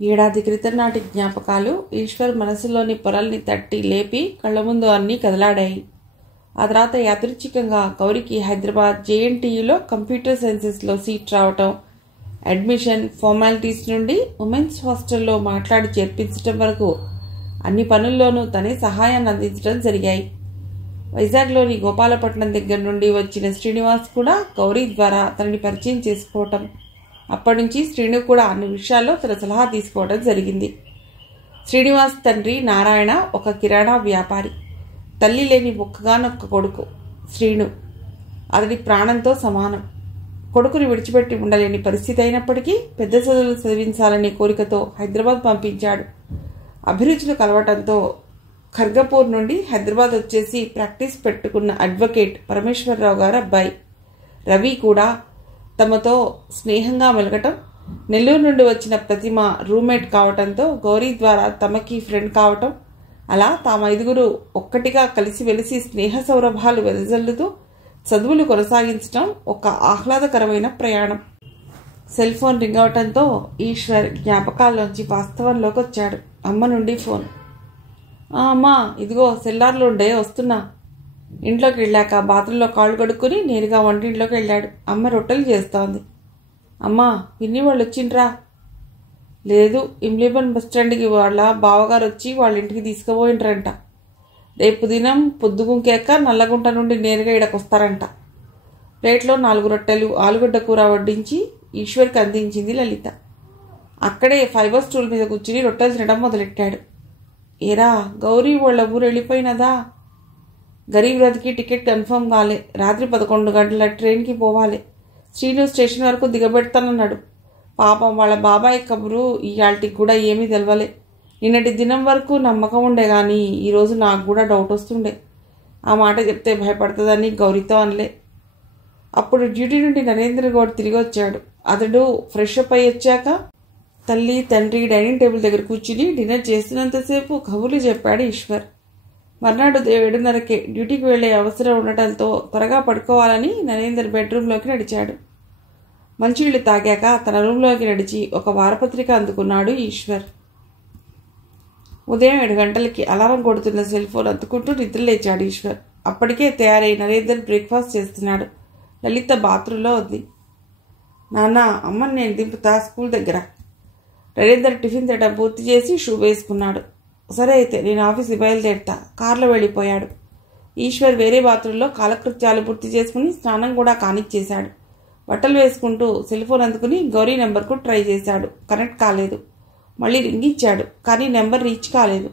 ఏడాది క్రితం నాటి జ్ఞాపకాలు ఈశ్వర్ మనసులోని పొరల్ని తట్టి లేపి కళ్ల ముందు అన్నీ కదలాడాయి. ఆ తర్వాత యాదృచ్ఛికంగా గౌరికి హైదరాబాద్ జేఎన్టీయూలో కంప్యూటర్ సైన్సెస్లో సీట్ రావటం, అడ్మిషన్ ఫార్మాలిటీస్ నుండి ఉమెన్స్ హాస్టల్లో మాట్లాడి చేర్పించడం వరకు అన్ని పనుల్లోనూ తనే సహాయాన్ని అందించడం జరిగాయి. వైజాగ్లోని గోపాలపట్నం దగ్గర నుండి వచ్చిన శ్రీనివాస్ కూడా గౌరీ ద్వారా తనని పరిచయం చేసుకోవటం, అప్పటి నుంచి శ్రీను కూడా అన్ని విషయాల్లో తన సలహా తీసుకోవడం జరిగింది. శ్రీనివాస్ తండ్రి నారాయణ ఒక కిరాణా వ్యాపారి, తల్లి లేని ఒక్కగానొక్క కొడుకు శ్రీను. అతడి ప్రాణంతో సమానం. కొడుకుని విడిచిపెట్టి ఉండలేని పరిస్థితి అయినప్పటికీ పెద్ద చదువులు చదివించాలనే కోరికతో హైదరాబాద్ పంపించాడు. అభిరుచులు కలవటంతో ఖర్గపూర్ నుండి హైదరాబాద్ వచ్చేసి ప్రాక్టీస్ పెట్టుకున్న అడ్వకేట్ పరమేశ్వరరావు గారు అబ్బాయి రవి కూడా తమతో స్నేహంగా మెలగటం, నెల్లూరు నుండి వచ్చిన ప్రతిమ రూమ్మేట్ కావటంతో గౌరీ ద్వారా తమకి ఫ్రెండ్ కావటం, అలా తాము ఐదుగురు ఒక్కటిగా కలిసి వెలిసి స్నేహ సౌరభాలు వెదజల్లుతూ చదువులు కొనసాగించడం ఒక ఆహ్లాదకరమైన ప్రయాణం. సెల్ ఫోన్ రింగ్ అవటంతో ఈశ్వర్ జ్ఞాపకాల్లోంచి వాస్తవంలోకి వచ్చాడు. అమ్మ నుండి ఫోన్. అమ్మా, ఇదిగో సెల్లార్లో ఉండే, వస్తున్నా. ఇంట్లోకి వెళ్ళాక బాత్రూంలో కాళ్ళు కడుక్కుని నేరుగా వంటింట్లోకి వెళ్ళాడు. అమ్మ రొట్టెలు చేస్తోంది. అమ్మా, పిన్ని వాళ్ళు వచ్చిండ్రా? లేదు, ఇమ్లీబన్ బస్టాండ్కి వాళ్ళ బావగారు వచ్చి వాళ్ళ ఇంటికి తీసుకుపోయిండ్రంట. రేపు దినం పొద్దుగుంకేక నల్లగుంట నుండి నేరుగా ఇడకొస్తారంట. ప్లేట్లో 4 రొట్టెలు ఆలుగడ్డ కూర వడ్డించి ఈశ్వర్కి అందించింది లలిత. అక్కడే ఫైబర్ స్టూల్ మీద కూర్చుని రొట్టెలు తినడం మొదలెట్టాడు. ఏరా, గౌరీ వాళ్ళ ఊరు వెళ్ళిపోయినదా? గరీబ్ రథ్కి టికెట్ కన్ఫర్మ్ కాలే. రాత్రి 11 గంటల ట్రైన్కి పోవాలి. శ్రీను స్టేషన్ వరకు దిగబెడతానన్నాడు. పాపం వాళ్ళ బాబాయ్ కబురు ఇయాల్టికి కూడా ఏమీ తెలవలే. నిన్నటి దినం వరకు నమ్మకం ఉండే కానీ ఈరోజు నాకు కూడా డౌట్ వస్తుండే. ఆ మాట చెప్తే భయపడుతుందని గౌరీతో అనలే. అప్పుడు డ్యూటీ నుండి నరేంద్ర గౌడ్ తిరిగి వచ్చాడు. అతడు ఫ్రెష్ అప్ అయి వచ్చాక తల్లి తండ్రి డైనింగ్ టేబుల్ దగ్గర కూర్చుని డిన్నర్ చేస్తున్నంతసేపు కబుర్లు చెప్పాడు ఈశ్వర్. మర్నాడు 7:30కే డ్యూటీకి వెళ్లే అవసరం ఉండటంతో త్వరగా పడుకోవాలని నరేందర్ బెడ్రూమ్లోకి నడిచాడు. మంచినీళ్లు తాగాక తన రూంలోకి నడిచి ఒక వారపత్రిక అందుకున్నాడు ఈశ్వర్. ఉదయం 7 గంటలకి అలారం కొడుతున్న సెల్ ఫోన్ అందుకుంటూ నిద్రలేచాడు ఈశ్వర్. అప్పటికే తయారై నరేందర్ బ్రేక్ఫాస్ట్ చేస్తున్నాడు. లలిత బాత్రూంలో ఉంది. నాన్న, అమ్మని నేను దింపుతా స్కూల్ దగ్గర. నరేందర్ టిఫిన్ తినడం పూర్తి చేసి షూ వేసుకున్నాడు. సరే అయితే నేను ఆఫీస్కి బయలుదేరుతా. కారులో వెళ్ళిపోయాడు. ఈశ్వర్ వేరే బాత్రూంలో కాలకృత్యాలు పూర్తి చేసుకుని స్నానం కూడా కానిచ్చేశాడు. బట్టలు వేసుకుంటూ సెల్ ఫోన్ అందుకుని గౌరీ నెంబర్కు ట్రై చేశాడు. కనెక్ట్ కాలేదు. మళ్ళీ రింగ్ ఇచ్చాడు, కానీ నెంబర్ రీచ్ కాలేదు.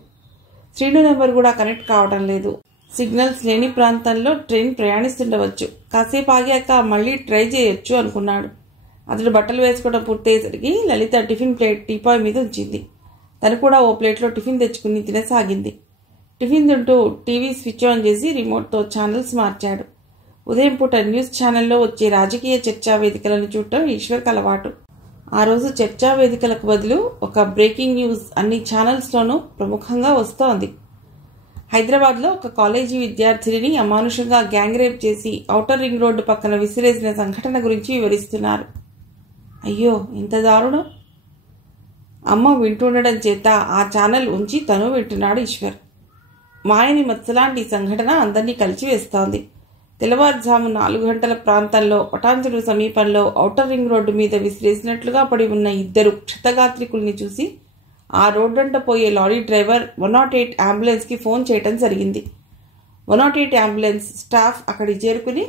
శ్రీను నెంబర్ కూడా కనెక్ట్ కావడం లేదు. సిగ్నల్స్ లేని ప్రాంతంలో ట్రైన్ ప్రయాణిస్తుండవచ్చు. కాసేపు ఆగాక మళ్ళీ ట్రై చేయొచ్చు అనుకున్నాడు. అతడు బట్టలు వేసుకోవడం పూర్తయ్యేసరికి లలిత టిఫిన్ ప్లేట్ టీపాయ్ మీద ఉంచింది. తను కూడా ఓ ప్లేట్లో టిఫిన్ తెచ్చుకుని తినసాగింది. టిఫిన్ తింటూ టీవీ స్విచ్ ఆన్ చేసి రిమోట్తో ఛానల్స్ మార్చాడు. ఉదయం పూట న్యూస్ ఛానల్లో వచ్చే రాజకీయ చర్చా వేదికలను చూడటం ఈశ్వర్కి అలవాటు. ఆ రోజు చర్చా వేదికలకు బదులు ఒక బ్రేకింగ్ న్యూస్ అన్ని ఛానల్స్లోనూ ప్రముఖంగా వస్తోంది. హైదరాబాద్లో ఒక కాలేజీ విద్యార్థిని అమానుషంగా గ్యాంగ్ రేప్ చేసి ఔటర్ రింగ్ రోడ్డు పక్కన విసిరేసిన సంఘటన గురించి వివరిస్తున్నారు. అయ్యో, ఎంత దారుణం! అమ్మ వింటుండడం చేత ఆ ఛానల్ ఉంచి తను వింటున్నాడు ఈశ్వర్. మాయని మత్సలాంటి సంఘటన అందరినీ కలిచివేస్తోంది. తెల్లవారుజాము 4 గంటల ప్రాంతంలో పటాన్చెరు సమీపంలో ఔటర్ రింగ్ రోడ్డు మీద విసిరేసినట్లుగా పడి ఉన్న 2 క్షతగాత్రికుల్ని చూసి ఆ రోడ్డంట పోయే లారీ డ్రైవర్ 108 అంబులెన్స్కి ఫోన్ చేయటం జరిగింది. 108 అంబులెన్స్ స్టాఫ్ అక్కడికి చేరుకుని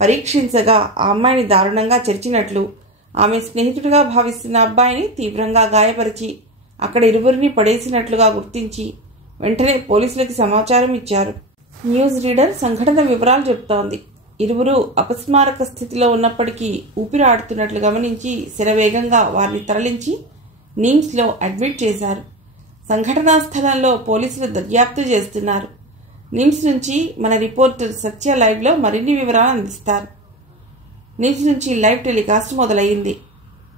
పరీక్షించగా ఆ అమ్మాయిని దారుణంగా చెరిచినట్లు, ఆమె స్నేహితుడిగా భావిస్తున్న అబ్బాయిని తీవ్రంగా గాయపరిచి అక్కడ ఇరువురిని పడేసినట్లుగా గుర్తించి వెంటనే పోలీసులకి సమాచారం ఇచ్చారు. న్యూస్ రీడర్ సంఘటన వివరాలు చెప్తోంది. ఇరువురు అపస్మారక స్థితిలో ఉన్నప్పటికీ ఊపిరి ఆడుతున్నట్లు గమనించి శరవేగంగా వారిని తరలించి నిమ్స్లో అడ్మిట్ చేశారు. సంఘటనా స్థలంలో పోలీసులు దర్యాప్తు చేస్తున్నారు. నిమ్స్ నుంచి మన రిపోర్టర్ సత్య లైవ్లో మరిన్ని వివరాలు అందిస్తారు. నిమ్స్ నుంచి లైవ్ టెలికాస్ట్ మొదలయ్యింది.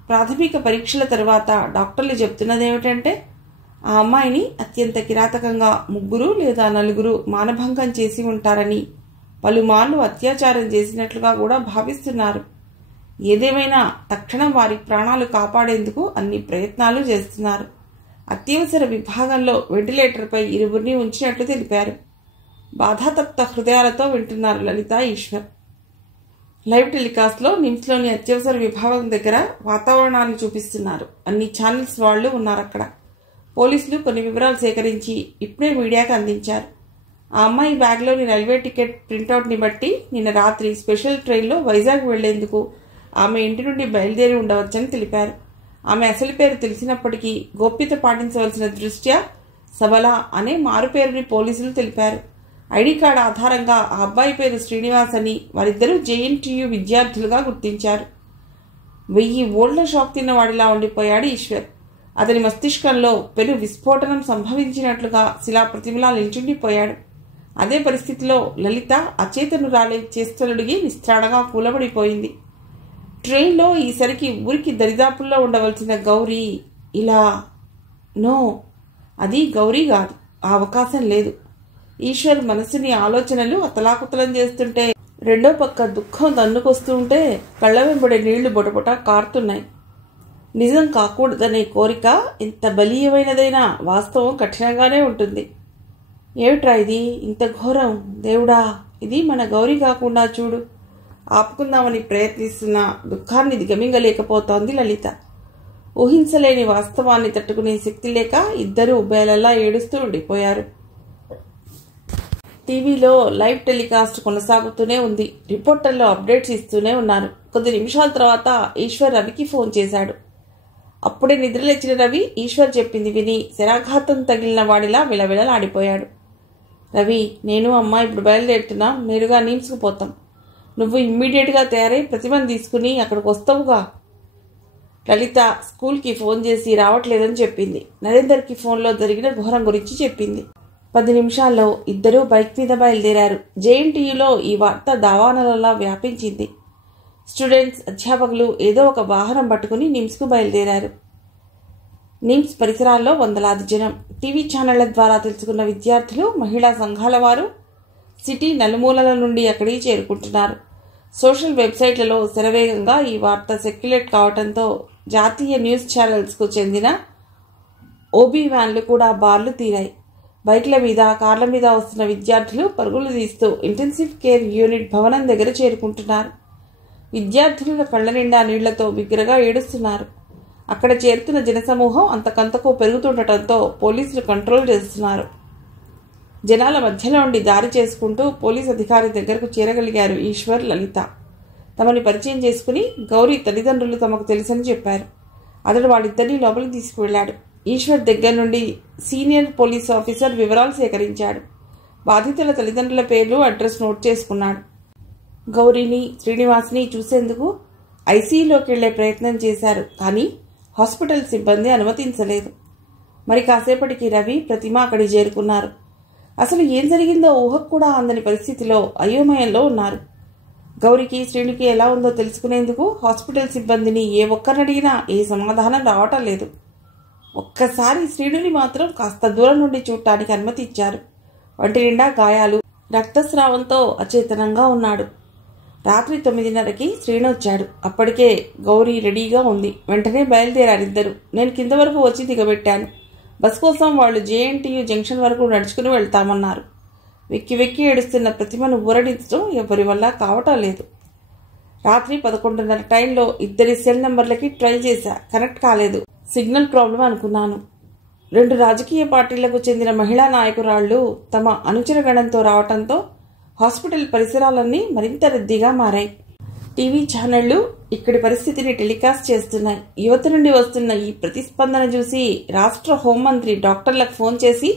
ప్రాథమిక పరీక్షల తర్వాత డాక్టర్లు చెప్తున్నదేమిటంటే ఆ అమ్మాయిని అత్యంత కిరాతకంగా 3 లేదా 4 మానభంగం చేసి ఉంటారని, పలుమార్లు అత్యాచారం చేసినట్లుగా కూడా భావిస్తున్నారు. ఏదేమైనా తక్షణం వారి ప్రాణాలు కాపాడేందుకు అన్ని ప్రయత్నాలు చేస్తున్నారు. అత్యవసర విభాగంలో వెంటిలేటర్పై ఇరువురిని ఉంచినట్లు తెలిపారు. బాధాతప్త హృదయాలతో వింటున్నారు లలిత, ఈశ్వర్. లైవ్ టెలికాస్ట్లో నిమ్స్లోని అత్యవసర విభాగం దగ్గర వాతావరణాన్ని చూపిస్తున్నారు. అన్ని ఛానల్స్ వాళ్ళు ఉన్నారు అక్కడ. పోలీసులు కొన్ని వివరాలు సేకరించి ఇప్పుడే మీడియాకు అందించారు. ఆ అమ్మాయి బ్యాగ్లోని రైల్వే టికెట్ ప్రింటౌట్ని బట్టి నిన్న రాత్రి స్పెషల్ ట్రైన్లో వైజాగ్ వెళ్లేందుకు ఆమె ఇంటి నుండి బయలుదేరి ఉండవచ్చని తెలిపారు. ఆమె అసలు పేరు తెలిసినప్పటికీ గోప్యత పాటించవలసిన దృష్ట్యా సబల అనే మారుపేరుని పోలీసులు తెలిపారు. ఐడి కార్డు ఆధారంగా ఆ అబ్బాయి పేరు శ్రీనివాస్ అని వారిద్దరూ జేఎన్టీయూ విద్యార్థులుగా గుర్తించారు. 1000 ఓళ్ల షాక్ తిన్న వాడిలా ఉండిపోయాడు ఈశ్వర్. అతని మస్తిష్కంలో పెను విస్ఫోటనం సంభవించినట్లుగా శిలాప్రతిమలా నిల్చుండిపోయాడు. అదే పరిస్థితిలో లలిత అచేతనురాలే చేష్టలుడిగి నిస్త్రాణగా కూలబడిపోయింది. ట్రైన్లో ఈసరికి ఊరికి దరిదాపుల్లో ఉండవలసిన గౌరీ ఇలా నో, అది గౌరీ కాదు. ఆ అవకాశం లేదు. ఈశ్వర్ మనసుని ఆలోచనలు అతలాకుతలం చేస్తుంటే రెండో పక్క దుఃఖం తన్నుకొస్తుంటే కళ్ళ వెంబడి నీళ్లు బొటబొట కారుతున్నాయి. నిజం కాకూడదనే కోరిక ఎంత బలీయమైనదైనా వాస్తవం కఠినంగానే ఉంటుంది. ఏమిట్రా ఇది ఇంత ఘోరం? దేవుడా, ఇది మన గౌరీ కాకుండా చూడు. ఆపుకుందామని ప్రయత్నిస్తున్న దుఃఖాన్ని దిగమింగలేకపోతోంది లలిత. ఊహించలేని వాస్తవాన్ని తట్టుకునే శక్తి లేక ఇద్దరూ బేలల్లా ఏడుస్తూ ఉండిపోయారు. టీవీలో లైవ్ టెలికాస్ట్ కొనసాగుతూనే ఉంది. రిపోర్టర్లు అప్డేట్స్ ఇస్తూనే ఉన్నారు. కొద్ది నిమిషాల తర్వాత ఈశ్వర్ రవికి ఫోన్ చేశాడు. అప్పుడే నిద్రలేచిన రవి ఈశ్వర్ చెప్పింది విని శరాఘాతం తగిలిన వాడిలా విలవిలలాడిపోయాడు. రవి, నేను అమ్మ ఇప్పుడు బయలుదేరుతున్నాం. నేరుగా నిమ్స్కు పోతాం. నువ్వు ఇమ్మీడియట్గా తయారై ప్రతిమను తీసుకుని అక్కడికి వస్తావుగా. లలిత స్కూల్కి ఫోన్ చేసి రావట్లేదని చెప్పింది. నరేందర్కి ఫోన్లో జరిగిన ఘోరం గురించి చెప్పింది. 10 నిమిషాల్లో ఇద్దరూ బైక్ మీద బయలుదేరారు. జేఎన్టీయూలో ఈ వార్త దావానలలా వ్యాపించింది. స్టూడెంట్స్, అధ్యాపకులు ఏదో ఒక వాహనం పట్టుకుని నిమ్స్కు బయలుదేరారు. నిమ్స్ పరిసరాల్లో వందలాది జనం. టీవీ ఛానళ్ల ద్వారా తెలుసుకున్న విద్యార్థులు, మహిళా సంఘాల వారు సిటీ నలుమూలల నుండి అక్కడికి చేరుకుంటున్నారు. సోషల్ వెబ్సైట్లలో శరవేగంగా ఈ వార్త సర్క్యులేట్ కావడంతో జాతీయ న్యూస్ ఛానల్స్కు చెందిన ఓబీ వ్యాన్లు కూడా బార్లు తీరాయి. బైక్ల మీద, కార్ల మీద వస్తున్న విద్యార్థులు పరుగులు తీస్తూ ఇంటెన్సివ్ కేర్ యూనిట్ భవనం దగ్గర చేరుకుంటున్నారు. విద్యార్థుల కళ్ల నిండా నీళ్లతో బిగ్గరగా ఏడుస్తున్నారు. అక్కడ చేరుతున్న జనసమూహం అంతకంతకు పెరుగుతుండటంతో పోలీసులు కంట్రోల్ చేస్తున్నారు. జనాల మధ్యలో ఉండి దారి చేసుకుంటూ పోలీస్ అధికారి దగ్గరకు చేరగలిగారు ఈశ్వర్, లలిత. తమని పరిచయం చేసుకుని గౌరీ తల్లిదండ్రులు తమకు తెలుసని చెప్పారు. అతడు వాళ్ళిద్దరినీ లోపలికి తీసుకువెళ్లాడు. ఈశ్వర్ దగ్గర నుండి సీనియర్ పోలీస్ ఆఫీసర్ వివరాలు సేకరించాడు. బాధితుల తల్లిదండ్రుల పేర్లు, అడ్రస్ నోట్ చేసుకున్నాడు. గౌరీని, శ్రీనివాస్ని చూసేందుకు ఐసీయూలోకి వెళ్లే ప్రయత్నం చేశారు. కానీ హాస్పిటల్ సిబ్బంది అనుమతించలేదు. మరి కాసేపటికి రవి, ప్రతిమ అక్కడికి చేరుకున్నారు. అసలు ఏం జరిగిందో ఊహకు కూడా అందని పరిస్థితిలో అయోమయంలో ఉన్నారు. గౌరికి, శ్రీనుకి ఎలా ఉందో తెలుసుకునేందుకు హాస్పిటల్ సిబ్బందిని ఏ ఒక్కరినడిగినా ఏ సమాధానం రావటం లేదు. ఒక్కసారి శ్రీనుని మాత్రం కాస్త దూరం నుండి చూడటానికి అనుమతి ఇచ్చారు. వంటి నిండా గాయాలు, రక్తస్రావంతో అచేతనంగా ఉన్నాడు. రాత్రి 9:30కి శ్రీను వచ్చాడు. అప్పటికే గౌరీ రెడీగా ఉంది. వెంటనే బయలుదేరారిద్దరు. నేను కింద వరకు వచ్చి దిగబెట్టాను. బస్ కోసం వాళ్ళు జేఎన్టీయూ జంక్షన్ వరకు నడుచుకుని వెళ్తామన్నారు. వెక్కి వెక్కి ఏడుస్తున్న ప్రతిమను ఊరడించడం ఎవరి వల్ల కావటం లేదు. రాత్రి 11:30 టైంలో ఇద్దరి సెల్ నంబర్లకి ట్రై చేశా, కనెక్ట్ కాలేదు. సిగ్నల్ ప్రాబ్లం అనుకున్నాను. 2 రాజకీయ పార్టీలకు చెందిన మహిళా నాయకురాళ్లు తమ అనుచరగణంతో రావడంతో హాస్పిటల్ పరిసరాలన్నీ మరింత రద్దీగా మారాయి. టీవీ ఛానళ్లు ఇక్కడి పరిస్థితిని టెలికాస్ట్ చేస్తున్నాయి. యువత నుండి వస్తున్న ఈ ప్రతిస్పందన చూసి రాష్ట్ర హోంమంత్రి డాక్టర్లకు ఫోన్ చేసి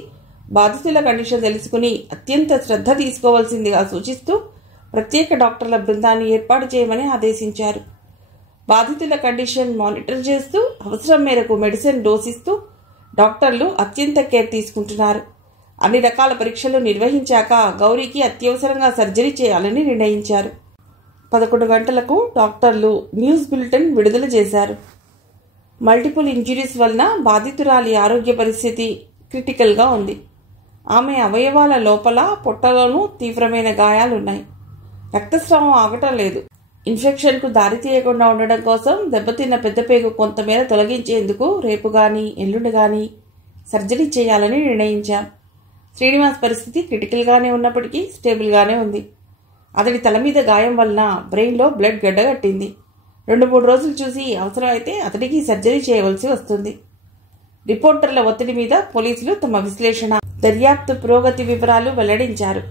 బాధితుల కండిషన్ తెలుసుకుని అత్యంత శ్రద్ధ తీసుకోవాల్సిందిగా సూచిస్తూ ప్రత్యేక డాక్టర్ల బృందాన్ని ఏర్పాటు చేయమని ఆదేశించారు. బాధితుల కండిషన్ మానిటర్ చేస్తూ అవసరం మేరకు మెడిసిన్ డోసిస్తూ డాక్టర్లు అత్యంత కేర్ తీసుకుంటున్నారు. అన్ని రకాల పరీక్షలు నిర్వహించాక గౌరీకి అత్యవసరంగా సర్జరీ చేయాలని నిర్ణయించారు. 11 గంటలకు డాక్టర్లు న్యూస్ బులెటిన్ విడుదల చేశారు. మల్టిపుల్ ఇంజురీస్ వలన బాధితురాలి ఆరోగ్య పరిస్థితి క్రిటికల్గా ఉంది. ఆమె అవయవాల లోపల, పొట్టలోనూ తీవ్రమైన గాయాలున్నాయి. రక్తస్రావం ఆగటం లేదు. ఇన్ఫెక్షన్కు దారి తీయకుండా ఉండడం కోసం దెబ్బతిన్న పెద్ద పేగు కొంతమేర తొలగించేందుకు రేపు గాని ఎల్లుండి గాని సర్జరీ చేయాలని నిర్ణయించాం. శ్రీనివాస్ పరిస్థితి క్రిటికల్గానే ఉన్నప్పటికీ స్టేబుల్గానే ఉంది. అతడి తల మీద గాయం వలన బ్రెయిన్లో బ్లడ్ గడ్డగట్టింది. 2-3 రోజులు చూసి అవసరమైతే అతడికి సర్జరీ చేయవలసి వస్తుంది. రిపోర్టర్ల ఒత్తిడి మీద పోలీసులు తమ విశ్లేషణ, దర్యాప్తు పురోగతి వివరాలు వెల్లడించారు.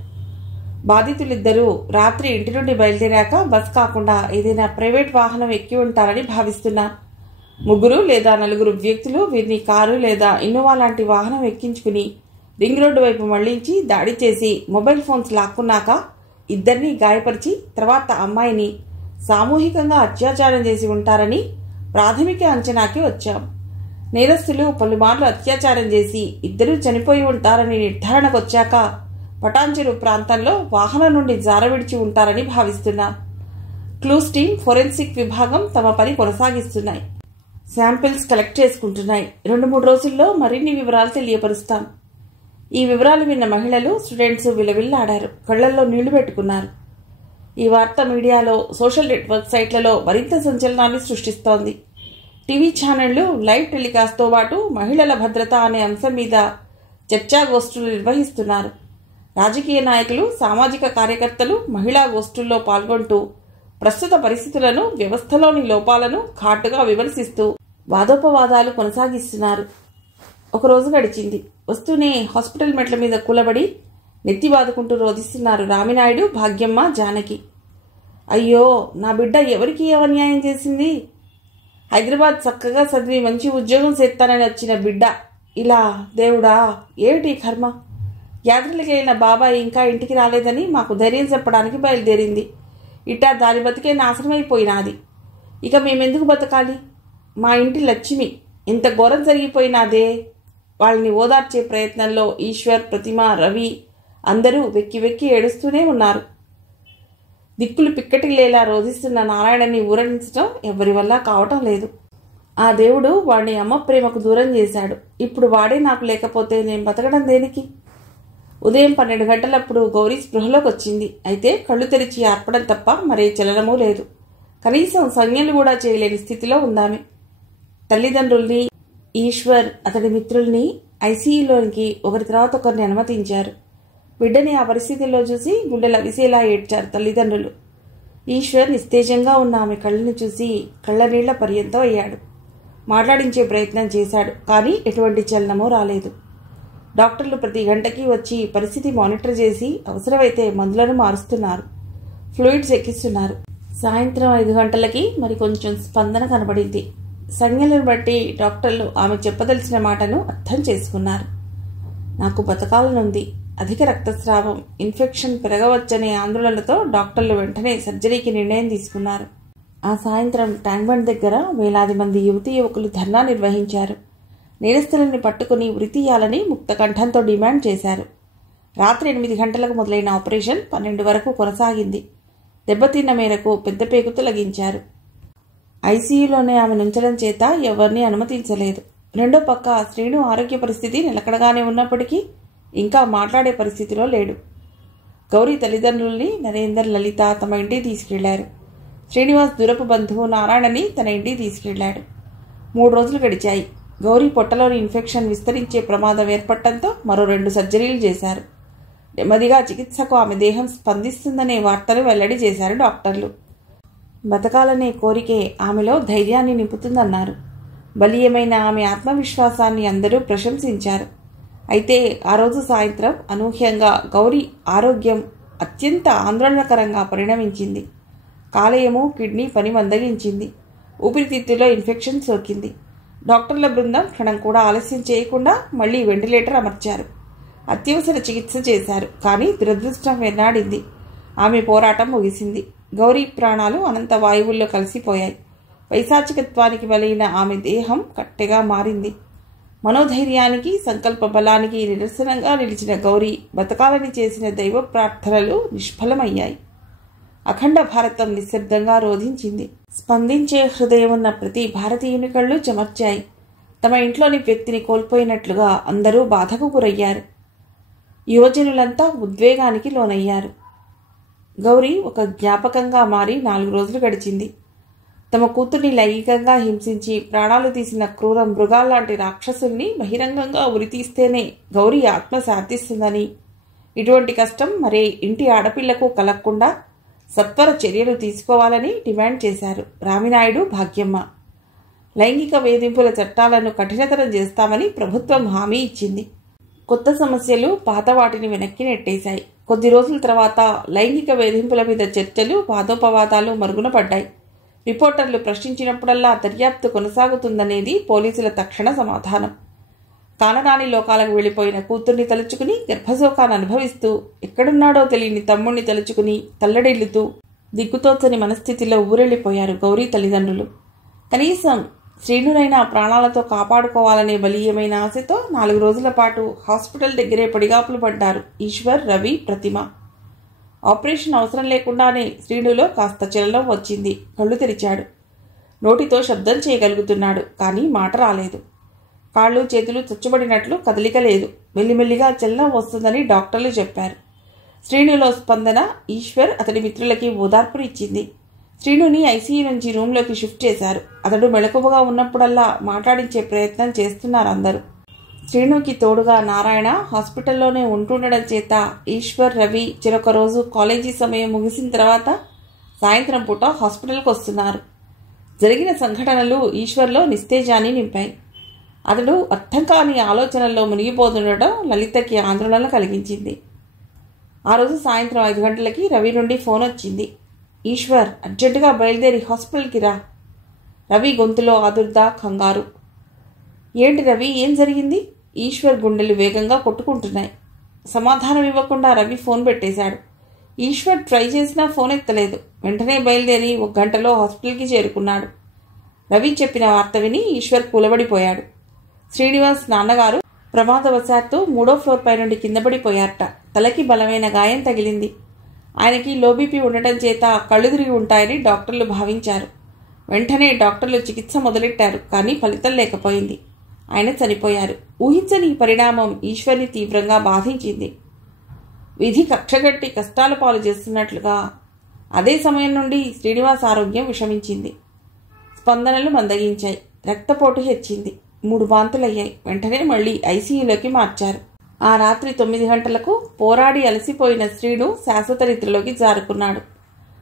బాధితులిద్దరూ రాత్రి ఇంటి నుండి బయలుదేరాక బస్ కాకుండా ఏదైనా ప్రైవేట్ వాహనం ఎక్కి ఉంటారని భావిస్తున్నా. 3 లేదా 4 వ్యక్తులు వీరిని కారు లేదా ఇన్నోవా లాంటి వాహనం ఎక్కించుకుని రింగ్ రోడ్డు వైపు మళ్లించి దాడి చేసి మొబైల్ ఫోన్స్ లాక్కున్నాక ఇద్దరిని గాయపరిచి తర్వాత అమ్మాయిని సామూహికంగా అత్యాచారం చేసి ఉంటారని ప్రాథమిక అంచనాకి వచ్చాం. నేరస్తులు పలుమార్లు అత్యాచారం చేసి ఇద్దరూ చనిపోయి ఉంటారని నిర్ధారణకొచ్చాక పటాన్చెరు ప్రాంతంలో వాహనం నుండి జారవిడిచి ఉంటారని భావిస్తున్నాం. క్లూస్ టీమ్, ఫోరెన్సిక్ విభాగం తమ పని కొనసాగిస్తున్నాయి. శాంపిల్స్ కలెక్ట్ చేసుకుంటున్నాయి. 2-3 రోజుల్లో మరిన్ని వివరాలు తెలియపరుస్తాం. ఈ వివరాలు విన్న మహిళలు, స్టూడెంట్స్ విలవిల్లాడారు, కళ్లల్లో నీళ్లు పెట్టుకున్నారు. ఈ వార్త మీడియాలో, సోషల్ నెట్వర్క్ సైట్లలో మరింత సంచలనాన్ని సృష్టిస్తోంది. టీవీ ఛానళ్లు లైవ్ టెలికాస్ట్తో పాటు మహిళల భద్రత అనే అంశం మీద చర్చాగోష్ఠులు నిర్వహిస్తున్నారు. రాజకీయ నాయకులు, సామాజిక కార్యకర్తలు మహిళా గోష్ఠుల్లో పాల్గొంటూ ప్రస్తుత పరిస్థితులను, వ్యవస్థలోని లోపాలను ఘాటుగా విమర్శిస్తూ వాదోపవాదాలు కొనసాగిస్తున్నారు. ఒకరోజు గడిచింది. వస్తూనే హాస్పిటల్ మెట్ల మీద కూలబడి నెత్తి బాదుకుంటూ రోధిస్తున్నారు రామినాయుడు, భాగ్యమ్మ, జానకి. అయ్యో, నా బిడ్డ ఎవరికి అన్యాయం చేసింది? హైదరాబాద్ చక్కగా చదివి మంచి ఉద్యోగం చేస్తానని వచ్చిన బిడ్డ ఇలా, దేవుడా ఏమిటి కర్మ? యాత్రలకు వెళ్ళిన బాబాయ్ ఇంకా ఇంటికి రాలేదని మాకు ధైర్యం చెప్పడానికి బయలుదేరింది. ఇట్టా దాని బతికే నాశనమైపోయినాది. ఇక మేమెందుకు బతకాలి? మా ఇంటి లక్ష్మి ఇంత ఘోరం జరిగిపోయినాదే. వాళ్ళని ఓదార్చే ప్రయత్నంలో ఈశ్వర్, ప్రతిమ, రవి అందరూ వెక్కి వెక్కి ఏడుస్తూనే ఉన్నారు. దిక్కులు పిక్కటిలేలా రోధిస్తున్న నారాయణని ఊరడించడం ఎవరి వల్ల కావటం లేదు. ఆ దేవుడు వాడిని అమ్మ ప్రేమకు దూరం చేశాడు. ఇప్పుడు వాడే నాకు లేకపోతే నేను బతకడం దేనికి? ఉదయం 12 గంటలప్పుడు గౌరీ స్పృహలోకి వచ్చింది. అయితే కళ్ళు తెరిచి ఆర్పడం తప్ప మరే చలనమూ లేదు. కనీసం సంజ్ఞలు కూడా చేయలేని స్థితిలో ఉందామె. తల్లిదండ్రుల్ని, ఈశ్వర్, అతడి మిత్రుల్ని ఐసీయూలోనికి ఒకరి తర్వాత ఒకరిని అనుమతించారు. బిడ్డని ఆ పరిస్థితుల్లో చూసి గుండెల విసేలా ఏడ్చారు తల్లిదండ్రులు. ఈశ్వర్ నిస్తేజంగా ఉన్న ఆమె కళ్ళని చూసి కళ్ళనీళ్ల పర్యంతం అయ్యాడు. మాట్లాడించే ప్రయత్నం చేశాడు, కానీ ఎటువంటి చలనమూ రాలేదు. డాక్టర్లు ప్రతి గంటకి వచ్చి పరిస్థితి మానిటర్ చేసి అవసరమైతే మందులను మారుస్తున్నారు, ఫ్లూయిడ్స్ ఎక్కిస్తున్నారు. సాయంత్రం 5 గంటలకి మరి కొంచెం స్పందన కనబడింది. సంజ్ఞలను బట్టి డాక్టర్లు ఆమె చెప్పదలిచిన మాటను అర్థం చేసుకున్నారు. నాకు బతకాలనుంది, అధిక రక్తస్రావం, ఇన్ఫెక్షన్ పెరగవచ్చనే ఆందోళనతో డాక్టర్లు వెంటనే సర్జరీకి నిర్ణయం తీసుకున్నారు. ఆ సాయంత్రం ట్యాంక్ బండ్ దగ్గర వేలాది మంది యువతీ యువకులు ధర్నా నిర్వహించారు. నేరస్తులని పట్టుకుని ఉరితీయాలని ముక్తకంఠంతో డిమాండ్ చేశారు. రాత్రి 8 గంటలకు మొదలైన ఆపరేషన్ 12 వరకు కొనసాగింది. దెబ్బతిన్న మేరకు పెద్ద పేగు తొలగించారు. ఐసీయూలోనే ఆమె నుంచడం చేత ఎవరిని అనుమతించలేదు. రెండో పక్క శ్రీను ఆరోగ్య పరిస్థితి నిలకడగానే ఉన్నప్పటికీ ఇంకా మాట్లాడే పరిస్థితిలో లేడు. గౌరీ తల్లిదండ్రుల్ని నరేందర్, లలిత తమ ఇంటికి తీసుకెళ్లారు. శ్రీనివాస్ దూరపు బంధువు నారాయణని తన ఇంటికి తీసుకెళ్లాడు. 3 రోజులు గడిచాయి. గౌరీ పొట్టలోని ఇన్ఫెక్షన్ విస్తరించే ప్రమాదం ఏర్పడటంతో మరో 2 సర్జరీలు చేశారు. నెమ్మదిగా చికిత్సకు ఆమె దేహం స్పందిస్తుందనే వార్తలు వెల్లడి చేశారు డాక్టర్లు. బతకాలనే కోరికే ఆమెలో ధైర్యాన్ని నింపుతుందన్నారు. బలీయమైన ఆమె ఆత్మవిశ్వాసాన్ని అందరూ ప్రశంసించారు. అయితే ఆ రోజు సాయంత్రం అనూహ్యంగా గౌరీ ఆరోగ్యం అత్యంత ఆందోళనకరంగా పరిణమించింది. కాలేయము, కిడ్నీ పని మందగించింది. ఊపిరితిత్తులో ఇన్ఫెక్షన్ సోకింది. డాక్టర్ల బృందం క్షణం కూడా ఆలస్యం చేయకుండా మళ్లీ వెంటిలేటర్ అమర్చారు. అత్యవసర చికిత్స చేశారు. కానీ దురదృష్టం వెన్నాడింది. ఆమె పోరాటం ముగిసింది. గౌరీ ప్రాణాలు అనంత వాయువుల్లో కలిసిపోయాయి. పైశాచికత్వానికి బలైన ఆమె దేహం కట్టెగా మారింది. మనోధైర్యానికి, సంకల్ప బలానికి నిదర్శనంగా నిలిచిన గౌరీ బతకాలని చేసిన దైవ ప్రార్థనలు నిష్ఫలమయ్యాయి. అఖండ భారతం నిశ్శబ్దంగా రోధించింది. స్పందించే హృదయం ఉన్న ప్రతి భారతీయుని కళ్ళు చెమర్చాయి. తమ ఇంట్లోని వ్యక్తిని కోల్పోయినట్లుగా అందరూ బాధకు గురయ్యారు. యువజనులంతా ఉద్వేగానికి లోనయ్యారు. గౌరీ ఒక జ్ఞాపకంగా మారి 4 రోజులు గడిచింది. తమ కూతుర్ని లైంగికంగా హింసించి ప్రాణాలు తీసిన క్రూర మృగాల్లాంటి రాక్షసుల్ని బహిరంగంగా ఉరితీస్తేనే గౌరీ ఆత్మ శాంతిస్తుందని, ఇటువంటి కష్టం మరే ఇంటి ఆడపిల్లకు కలగకుండా సత్వర చర్యలు తీసుకోవాలని డిమాండ్ చేశారు రామినాయుడు, భాగ్యమ్మ. లైంగిక వేధింపుల చట్టాలను కఠినతరం చేస్తామని ప్రభుత్వం హామీ ఇచ్చింది. కొత్త సమస్యలు పాత వాటిని వెనక్కి నెట్టేశాయి. కొద్ది రోజుల తర్వాత లైంగిక వేధింపుల మీద చర్చలు, వాదోపవాదాలు మరుగున పడ్డాయి. రిపోర్టర్లు ప్రశ్నించినప్పుడల్లా దర్యాప్తు కొనసాగుతుందనేది పోలీసుల తక్షణ సమాధానం. కానరాని లోకాలకు వెళ్లిపోయిన కూతుర్ని తలుచుకుని గర్భశోకాన్ని అనుభవిస్తూ, ఎక్కడున్నాడో తెలియని తమ్ముణ్ణి తలుచుకుని తల్లడిల్లుతూ దిక్కుతోచని మనస్థితిలో ఊరెళ్లిపోయారు గౌరీ తల్లిదండ్రులు. కనీసం శ్రీనునైనా ప్రాణాలతో కాపాడుకోవాలనే బలీయమైన ఆశతో 4 రోజుల పాటు హాస్పిటల్ దగ్గరే పడిగాపులు పడ్డారు ఈశ్వర్, రవి, ప్రతిమ. ఆపరేషన్ అవసరం లేకుండానే శ్రీనులో కాస్త చలనం వచ్చింది. కళ్ళు తెరిచాడు. నోటితో శబ్దం చేయగలుగుతున్నాడు, కానీ మాట రాలేదు. కాళ్ళు చేతులు చుచ్చబడినట్లు కదలిక లేదు. మెల్లిమెల్లిగా చలనం వస్తుందని డాక్టర్లు చెప్పారు. శ్రీనులో స్పందన ఈశ్వర్ అతడి మిత్రులకి ఓదార్పునిచ్చింది. శ్రీనుని ఐసీయూ నుంచి రూంలోకి షిఫ్ట్ చేశారు. అతడు మెలకువగా ఉన్నప్పుడల్లా మాట్లాడించే ప్రయత్నం చేస్తున్నారు అందరూ. శ్రీనుకి తోడుగా నారాయణ హాస్పిటల్లోనే ఉంటుండడం చేత ఈశ్వర్, రవి చెరొక రోజు కాలేజీ సమయం ముగిసిన తర్వాత సాయంత్రం పూట హాస్పిటల్కి వస్తున్నారు. జరిగిన సంఘటనలు ఈశ్వర్లో నిస్తేజాన్ని నింపాయి. అతడు అర్థం కాని ఆలోచనల్లో మునిగిపోతుండటం లలితకి ఆందోళన కలిగించింది. ఆ రోజు సాయంత్రం 5 గంటలకి రవి నుండి ఫోన్ వచ్చింది. ఈశ్వర్, అర్జెంటుగా బయలుదేరి హాస్పిటల్కి రా. రవి గొంతులో ఆదుర్ద, కంగారు. ఏంటి రవి, ఏం జరిగింది? ఈశ్వర్ గుండెలు వేగంగా కొట్టుకుంటున్నాయి. సమాధానం ఇవ్వకుండా రవి ఫోన్ పెట్టేశాడు. ఈశ్వర్ ట్రై చేసినా ఫోన్ ఎత్తలేదు. వెంటనే బయలుదేరి 1 గంటలో హాస్పిటల్కి చేరుకున్నాడు. రవి చెప్పిన వార్త విని ఈశ్వర్ కూలబడిపోయాడు. శ్రీనివాస్ నాన్నగారు ప్రమాదవశాత్తు 3వ ఫ్లోర్ పై నుండి కిందపడిపోయారట. తలకి బలమైన గాయం తగిలింది. ఆయనకి లోబీపీ ఉండటం చేత కళ్ళు తిరిగి ఉంటాయని డాక్టర్లు భావించారు. వెంటనే డాక్టర్లు చికిత్స మొదలెట్టారు, కానీ ఫలితం లేకపోయింది. ఆయన చనిపోయారు. ఊహించని ఈ పరిణామం ఈశ్వర్ని తీవ్రంగా బాధించింది. విధి కక్షగట్టి కష్టాల పాలు చేస్తున్నట్లుగా. అదే సమయం నుండి శ్రీనివాస్ ఆరోగ్యం విషమించింది. స్పందనలు మందగించాయి. రక్తపోటు హెచ్చింది. 3 వాంతులయ్యాయి. వెంటనే మళ్లీ ఐసీయూలోకి మార్చారు. ఆ రాత్రి 9 గంటలకు పోరాడి అలసిపోయిన శ్రీను శాశ్వత నిద్రలోకి జారుకున్నాడు.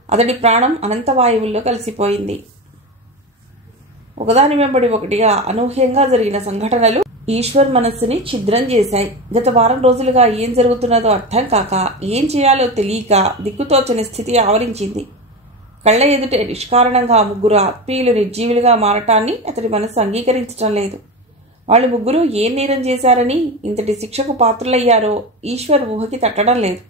అతడి ప్రాణం అనంతవాయువుల్లో కలిసిపోయింది. ఒకదాని వెంబడి ఒకటిగా అనూహ్యంగా జరిగిన సంఘటనలు ఈశ్వర్ మనస్సుని ఛిద్రం చేశాయి. గత వారం రోజులుగా ఏం జరుగుతున్నదో అర్థం కాక, ఏం చేయాలో తెలియక దిక్కుతోచని స్థితి ఆవరించింది. కళ్ల ఎదుటే నిష్కారణంగా 3 ఆత్మీయులు నిర్జీవులుగా మారటాన్ని అతడి మనస్సు అంగీకరించటం లేదు. వాళ్ళు 3 ఏం నేరం చేశారని ఇంతటి శిక్షకు పాత్రులయ్యారో ఈశ్వర్ ఊహకి తట్టడం లేదు.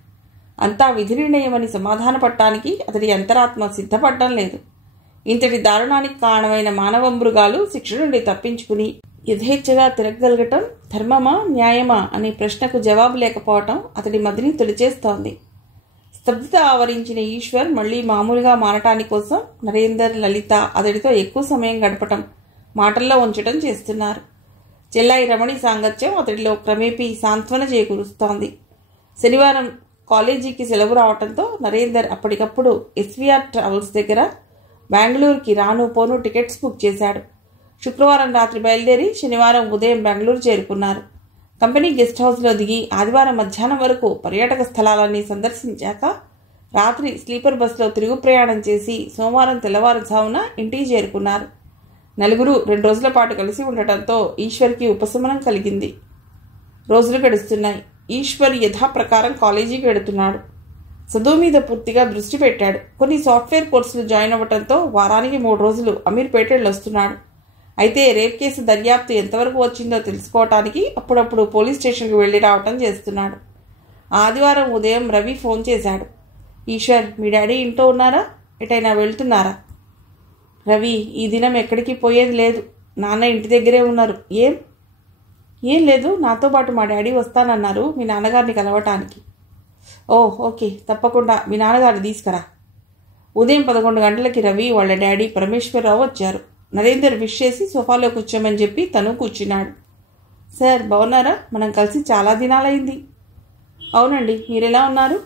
అంతా విధి నిర్ణయమని సమాధాన పట్టానికి అతడి అంతరాత్మ సిద్ధపడడం లేదు. ఇంతటి దారుణానికి కారణమైన మానవ మృగాలు శిక్ష నుండి తప్పించుకుని యథేచ్ఛగా తిరగగలగటం ధర్మమా, న్యాయమా అనే ప్రశ్నకు జవాబు లేకపోవటం అతడి మదిని తొలిచేస్తోంది. స్తబ్దత ఆవరించిన ఈశ్వర్ మళ్లీ మామూలుగా మారటాని కోసం నరేందర్, లలిత అతడితో ఎక్కువ సమయం గడపటం, మాటల్లో ఉంచటం చేస్తున్నారు. చెల్లాయి రమణి సాంగత్యం అతడిలో క్రమేపీ సాంత్వన చేకూరుస్తోంది. శనివారం కాలేజీకి సెలవు రావడంతో నరేందర్ అప్పటికప్పుడు ఎస్వీఆర్ ట్రావెల్స్ దగ్గర బెంగళూరుకి రాను పోను టికెట్స్ బుక్ చేశాడు. శుక్రవారం రాత్రి బయలుదేరి శనివారం ఉదయం బెంగళూరు చేరుకున్నారు. కంపెనీ గెస్ట్ హౌస్లో దిగి ఆదివారం మధ్యాహ్నం వరకు పర్యాటక స్థలాలన్నీ సందర్శించాక రాత్రి స్లీపర్ బస్లో తిరుగు ప్రయాణం చేసి సోమవారం తెల్లవారుజామున ఇంటికి చేరుకున్నారు. 4 2 రోజుల పాటు కలిసి ఉండటంతో ఈశ్వర్కి ఉపశమనం కలిగింది. రోజులు గడుస్తున్నాయి. ఈశ్వర్ యథాప్రకారం కాలేజీకి వెడుతున్నాడు. చదువు మీద పూర్తిగా దృష్టి పెట్టాడు. కొన్ని సాఫ్ట్వేర్ కోర్సులు జాయిన్ అవ్వడంతో వారానికి 3 రోజులు అమీర్పేట వస్తున్నాడు. అయితే రేప్ కేసు దర్యాప్తు ఎంతవరకు వచ్చిందో తెలుసుకోవటానికి అప్పుడప్పుడు పోలీస్ స్టేషన్కి వెళ్లి రావటం చేస్తున్నాడు. ఆదివారం ఉదయం రవి ఫోన్ చేశాడు. ఈశ్వర్, మీ డాడీ ఇంట్లో ఉన్నారా? ఎటైనా వెళ్తున్నారా? రవి, ఈ దినం ఎక్కడికి పోయేది లేదు. నాన్న ఇంటి దగ్గరే ఉన్నారు. ఏం లేదు, నాతో పాటు మా డాడీ వస్తానన్నారు మీ నాన్నగారిని కలవటానికి. ఓకే, తప్పకుండా మీ నాన్నగారిని తీసుకురా. ఉదయం 11 గంటలకి రవి వాళ్ళ డాడీ పరమేశ్వరరావు వచ్చారు. నరేందర్ విష్ చేసి సోఫాలో కూర్చోమని చెప్పి తను కూర్చున్నాడు. సార్, బాగున్నారా? మనం కలిసి చాలా దినాలైంది. అవునండి, మీరెలా ఉన్నారు?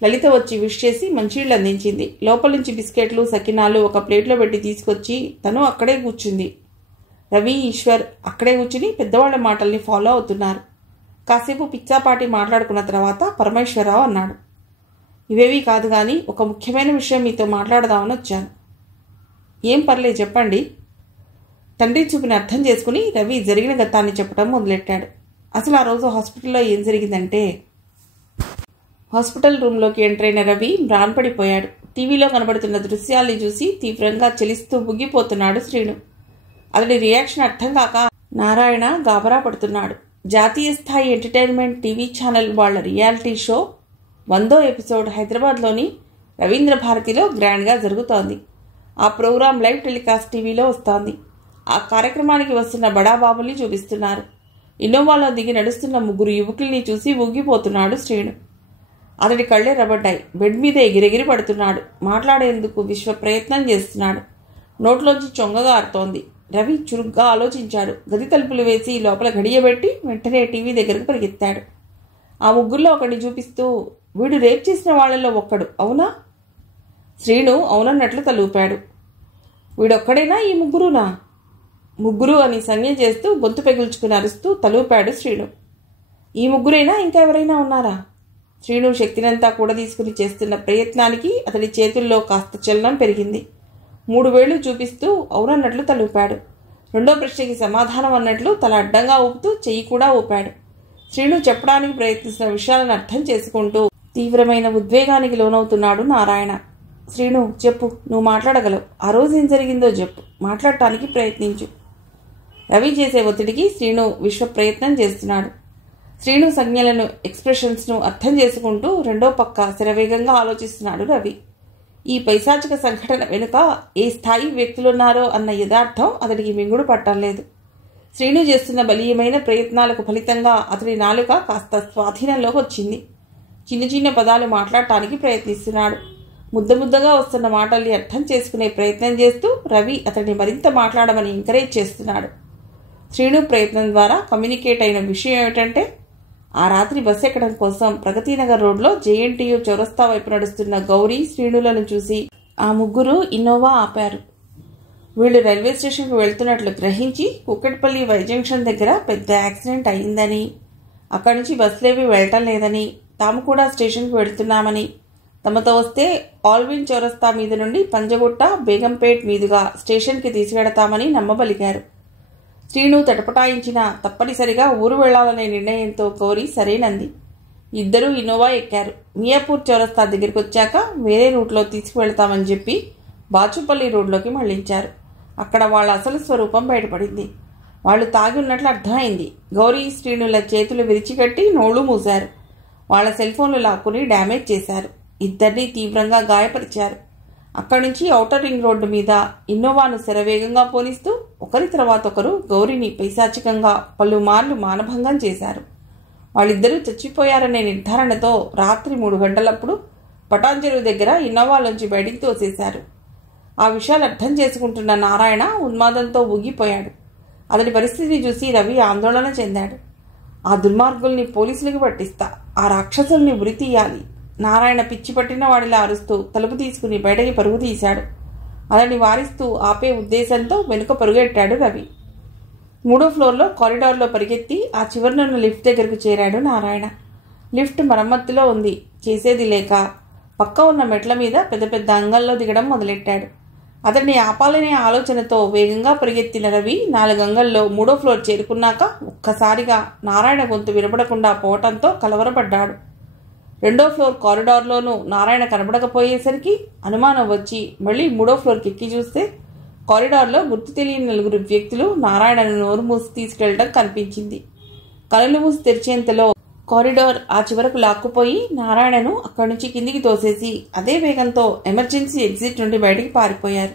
లలిత వచ్చి విష్ చేసి మంచినీళ్ళు అందించింది. లోపల నుంచి బిస్కెట్లు సకినాలు ఒక ప్లేట్లో పెట్టి తీసుకొచ్చి తను అక్కడే కూర్చుంది. రవి, ఈశ్వర్ అక్కడే కూర్చుని పెద్దవాళ్ల మాటల్ని ఫాలో అవుతున్నారు. కాసేపు పిచ్చాపాటి మాట్లాడుకున్న తర్వాత పరమేశ్వరరావు అన్నాడు, ఇవేవీ కాదు కానీ ఒక ముఖ్యమైన విషయం మీతో మాట్లాడదామని వచ్చాను. ఏం పర్లేదు చెప్పండి. తండ్రి చూపుని అర్థం చేసుకుని రవి జరిగిన గతాన్ని చెప్పడం మొదలెట్టాడు. అసలు ఆ రోజు హాస్పిటల్లో ఏం జరిగిందంటే, హాస్పిటల్ రూమ్లోకి ఎంటర్ అయిన రవి మ్రాన్పడిపోయాడు. టీవీలో కనబడుతున్న దృశ్యాల్ని చూసి తీవ్రంగా చెలిస్తూ బుగ్గిపోతున్నాడు శ్రీను. అతడి రియాక్షన్ అర్థం కాక నారాయణ గాబరా పడుతున్నాడు. జాతీయ స్థాయి ఎంటర్టైన్మెంట్ టీవీ ఛానల్ వాళ్ల రియాలిటీ షో 100వ ఎపిసోడ్ హైదరాబాద్లోని రవీంద్ర భారతిలో గ్రాండ్గా జరుగుతోంది. ఆ ప్రోగ్రాం లైవ్ టెలికాస్ట్ టీవీలో వస్తోంది. ఆ కార్యక్రమానికి వస్తున్న బడాబాబుల్ని చూపిస్తున్నారు. ఇన్నోవాలో దిగి నడుస్తున్న 3 యువకుల్ని చూసి ఊగిపోతున్నాడు శ్రీను. అతడి కళ్ళే రబడ్డాయి. బెడ్ మీద ఎగిరెగిరి పడుతున్నాడు. మాట్లాడేందుకు విశ్వ ప్రయత్నం చేస్తున్నాడు. నోట్లోంచి చొంగగా ఆరుతోంది. రవి చురుగ్గా ఆలోచించాడు. గది తలుపులు వేసి లోపల గడియబెట్టి వెంటనే టీవీ దగ్గరకు పరిగెత్తాడు. ఆ 3లో ఒకడిని చూపిస్తూ, వీడు రేప్ చేసిన వాళ్లలో ఒక్కడు అవునా? శ్రీను అవునన్నట్లు తలూపాడు. వీడొక్కడేనా ఈ 3నా? 3 అని సంజ్ఞ చేస్తూ గొంతు పెగుల్చుకుని అరుస్తూ తలూపాడు శ్రీను. ఈ 3రేనా ఇంకా ఎవరైనా ఉన్నారా? శ్రీను శక్తినంతా కూడా తీసుకుని చేస్తున్న ప్రయత్నానికి అతడి చేతుల్లో కాస్త చలనం పెరిగింది. 3 వేళ్లు చూపిస్తూ అవునన్నట్లు తలూపాడు. రెండో ప్రశ్నకి సమాధానం అన్నట్లు తల అడ్డంగా ఊపుతూ చెయ్యి కూడా ఊపాడు. శ్రీను చెప్పడానికి ప్రయత్నిస్తున్న విషయాలను అర్థం చేసుకుంటూ తీవ్రమైన ఉద్వేగానికి లోనవుతున్నాడు నారాయణ. శ్రీను చెప్పు, నువ్వు మాట్లాడగలవు. ఆ రోజు ఏం జరిగిందో చెప్పు, మాట్లాడటానికి ప్రయత్నించు. రవి చేసే ఒత్తిడికి శ్రీను విశ్వ ప్రయత్నం చేస్తున్నాడు. శ్రీను సంజ్ఞలను ఎక్స్ప్రెషన్స్ను అర్థం చేసుకుంటూ రెండో పక్క శరవేగంగా ఆలోచిస్తున్నాడు రవి. ఈ పైశాచిక సంఘటన వెనుక ఏ స్థాయి వ్యక్తులున్నారో అన్న యథార్థం అతడికి మింగుడు పట్టలేదు. శ్రీను చేస్తున్న బలీయమైన ప్రయత్నాలకు ఫలితంగా అతడి నాలుక కాస్త స్వాధీనంలోకి వచ్చింది. చిన్న చిన్న పదాలు మాట్లాడటానికి ప్రయత్నిస్తున్నాడు. ముద్దగా వస్తున్న మాటల్ని అర్థం చేసుకునే ప్రయత్నం చేస్తూ రవి అతడిని మరింత మాట్లాడమని ఎంకరేజ్ చేస్తున్నాడు. శ్రీను ప్రయత్నం ద్వారా కమ్యూనికేట్ అయిన విషయం ఏమిటంటే, ఆ రాత్రి బస్ ఎక్కడం కోసం ప్రగతినగర్ రోడ్లో జేఎన్టీయూ చౌరస్తా వైపు నడుస్తున్న గౌరీ, శ్రీనులను చూసి ఆ 3 ఇన్నోవా ఆపారు. వీళ్లు రైల్వే స్టేషన్కు వెళ్తున్నట్లు గ్రహించి కుక్కట్పల్లి వై జంక్షన్ దగ్గర పెద్ద యాక్సిడెంట్ అయిందని, అక్కడి నుంచి బస్సులేవి వెళ్లటం లేదని, తాము కూడా స్టేషన్కు వెళ్తున్నామని, తమతో వస్తే ఆల్విన్ చౌరస్తా మీద నుండి పంజగుట్ట, బేగంపేట్ మీదుగా స్టేషన్కి తీసుకెడతామని నమ్మబలిగారు. శ్రీను తటపటాయించినా తప్పనిసరిగా ఊరు వెళ్లాలనే నిర్ణయంతో గౌరీ సరేనంది. ఇద్దరూ ఇన్నోవా ఎక్కారు. మియాపూర్ చౌరస్తా దగ్గరికి వచ్చాక వేరే రూట్లో తీసుకువెళ్తామని చెప్పి బాచుపల్లి రోడ్లోకి మళ్లించారు. అక్కడ వాళ్ళ అసలు స్వరూపం బయటపడింది. వాళ్ళు తాగి ఉన్నట్లు అర్థమైంది. గౌరీ, శ్రీనుల చేతులు విరిచికట్టి నోళ్లు మూశారు. వాళ్ల సెల్ ఫోన్లు లాక్కుని డ్యామేజ్ చేశారు. ఇద్దరినీ తీవ్రంగా గాయపరిచారు. అక్కడి నుంచి ఔటర్ రింగ్ రోడ్డు మీద ఇన్నోవాను శరవేగంగా పోనిస్తూ ఒకరి తర్వాత ఒకరు గౌరీని పైశాచికంగా పలుమార్లు మానభంగం చేశారు. వాళ్ళిద్దరూ చచ్చిపోయారనే నిర్ధారణతో రాత్రి 3 గంటలప్పుడు పటాన్చెరువు దగ్గర ఇన్నోవాలోంచి బయటికి తోసేశారు. ఆ విషయాలు అర్థం చేసుకుంటున్న నారాయణ ఉన్మాదంతో ఊగిపోయాడు. అతడి పరిస్థితిని చూసి రవి ఆందోళన చెందాడు. ఆ దుర్మార్గుల్ని పోలీసులకు పట్టిస్తా, ఆ రాక్షసుల్ని ఉరితీయాలి. నారాయణ పిచ్చి పట్టిన వాడిలా అరుస్తూ తలుపు తీసుకుని బయటకి పరుగు తీశాడు. అతన్ని వారిస్తూ ఆపే ఉద్దేశంతో వెనుక పరుగెట్టాడు రవి. 3వ ఫ్లోర్లో కారిడార్లో పరిగెత్తి ఆ చివరినున్న లిఫ్ట్ దగ్గరకు చేరాడు నారాయణ. లిఫ్ట్ మరమ్మతులో ఉంది. చేసేది లేక పక్క ఉన్న మెట్ల మీద పెద్ద పెద్ద అంగల్లో దిగడం మొదలెట్టాడు. అతన్ని ఆపాలనే ఆలోచనతో వేగంగా పరిగెత్తిన రవి 4 అంగల్లో 3వ ఫ్లోర్ చేరుకున్నాక ఒక్కసారిగా నారాయణ గొంతు వినపడకుండా పోవటంతో కలవరపడ్డాడు. 2వ ఫ్లోర్ కారిడార్లోనూ నారాయణ కనబడకపోయేసరికి అనుమానం వచ్చి మళ్లీ 3వ ఫ్లోర్కి ఎక్కి చూస్తే కారిడార్లో గుర్తు తెలియని 4 వ్యక్తులు నారాయణను నోరు మూసి తీసుకెళ్లడం కనిపించింది. కనులు మూసి తెరిచేంతలో కారిడార్ ఆ చివరకు లాక్కుపోయి నారాయణను అక్కడి నుంచి కిందికి తోసేసి అదే వేగంతో ఎమర్జెన్సీ ఎగ్జిట్ నుండి బయటికి పారిపోయారు.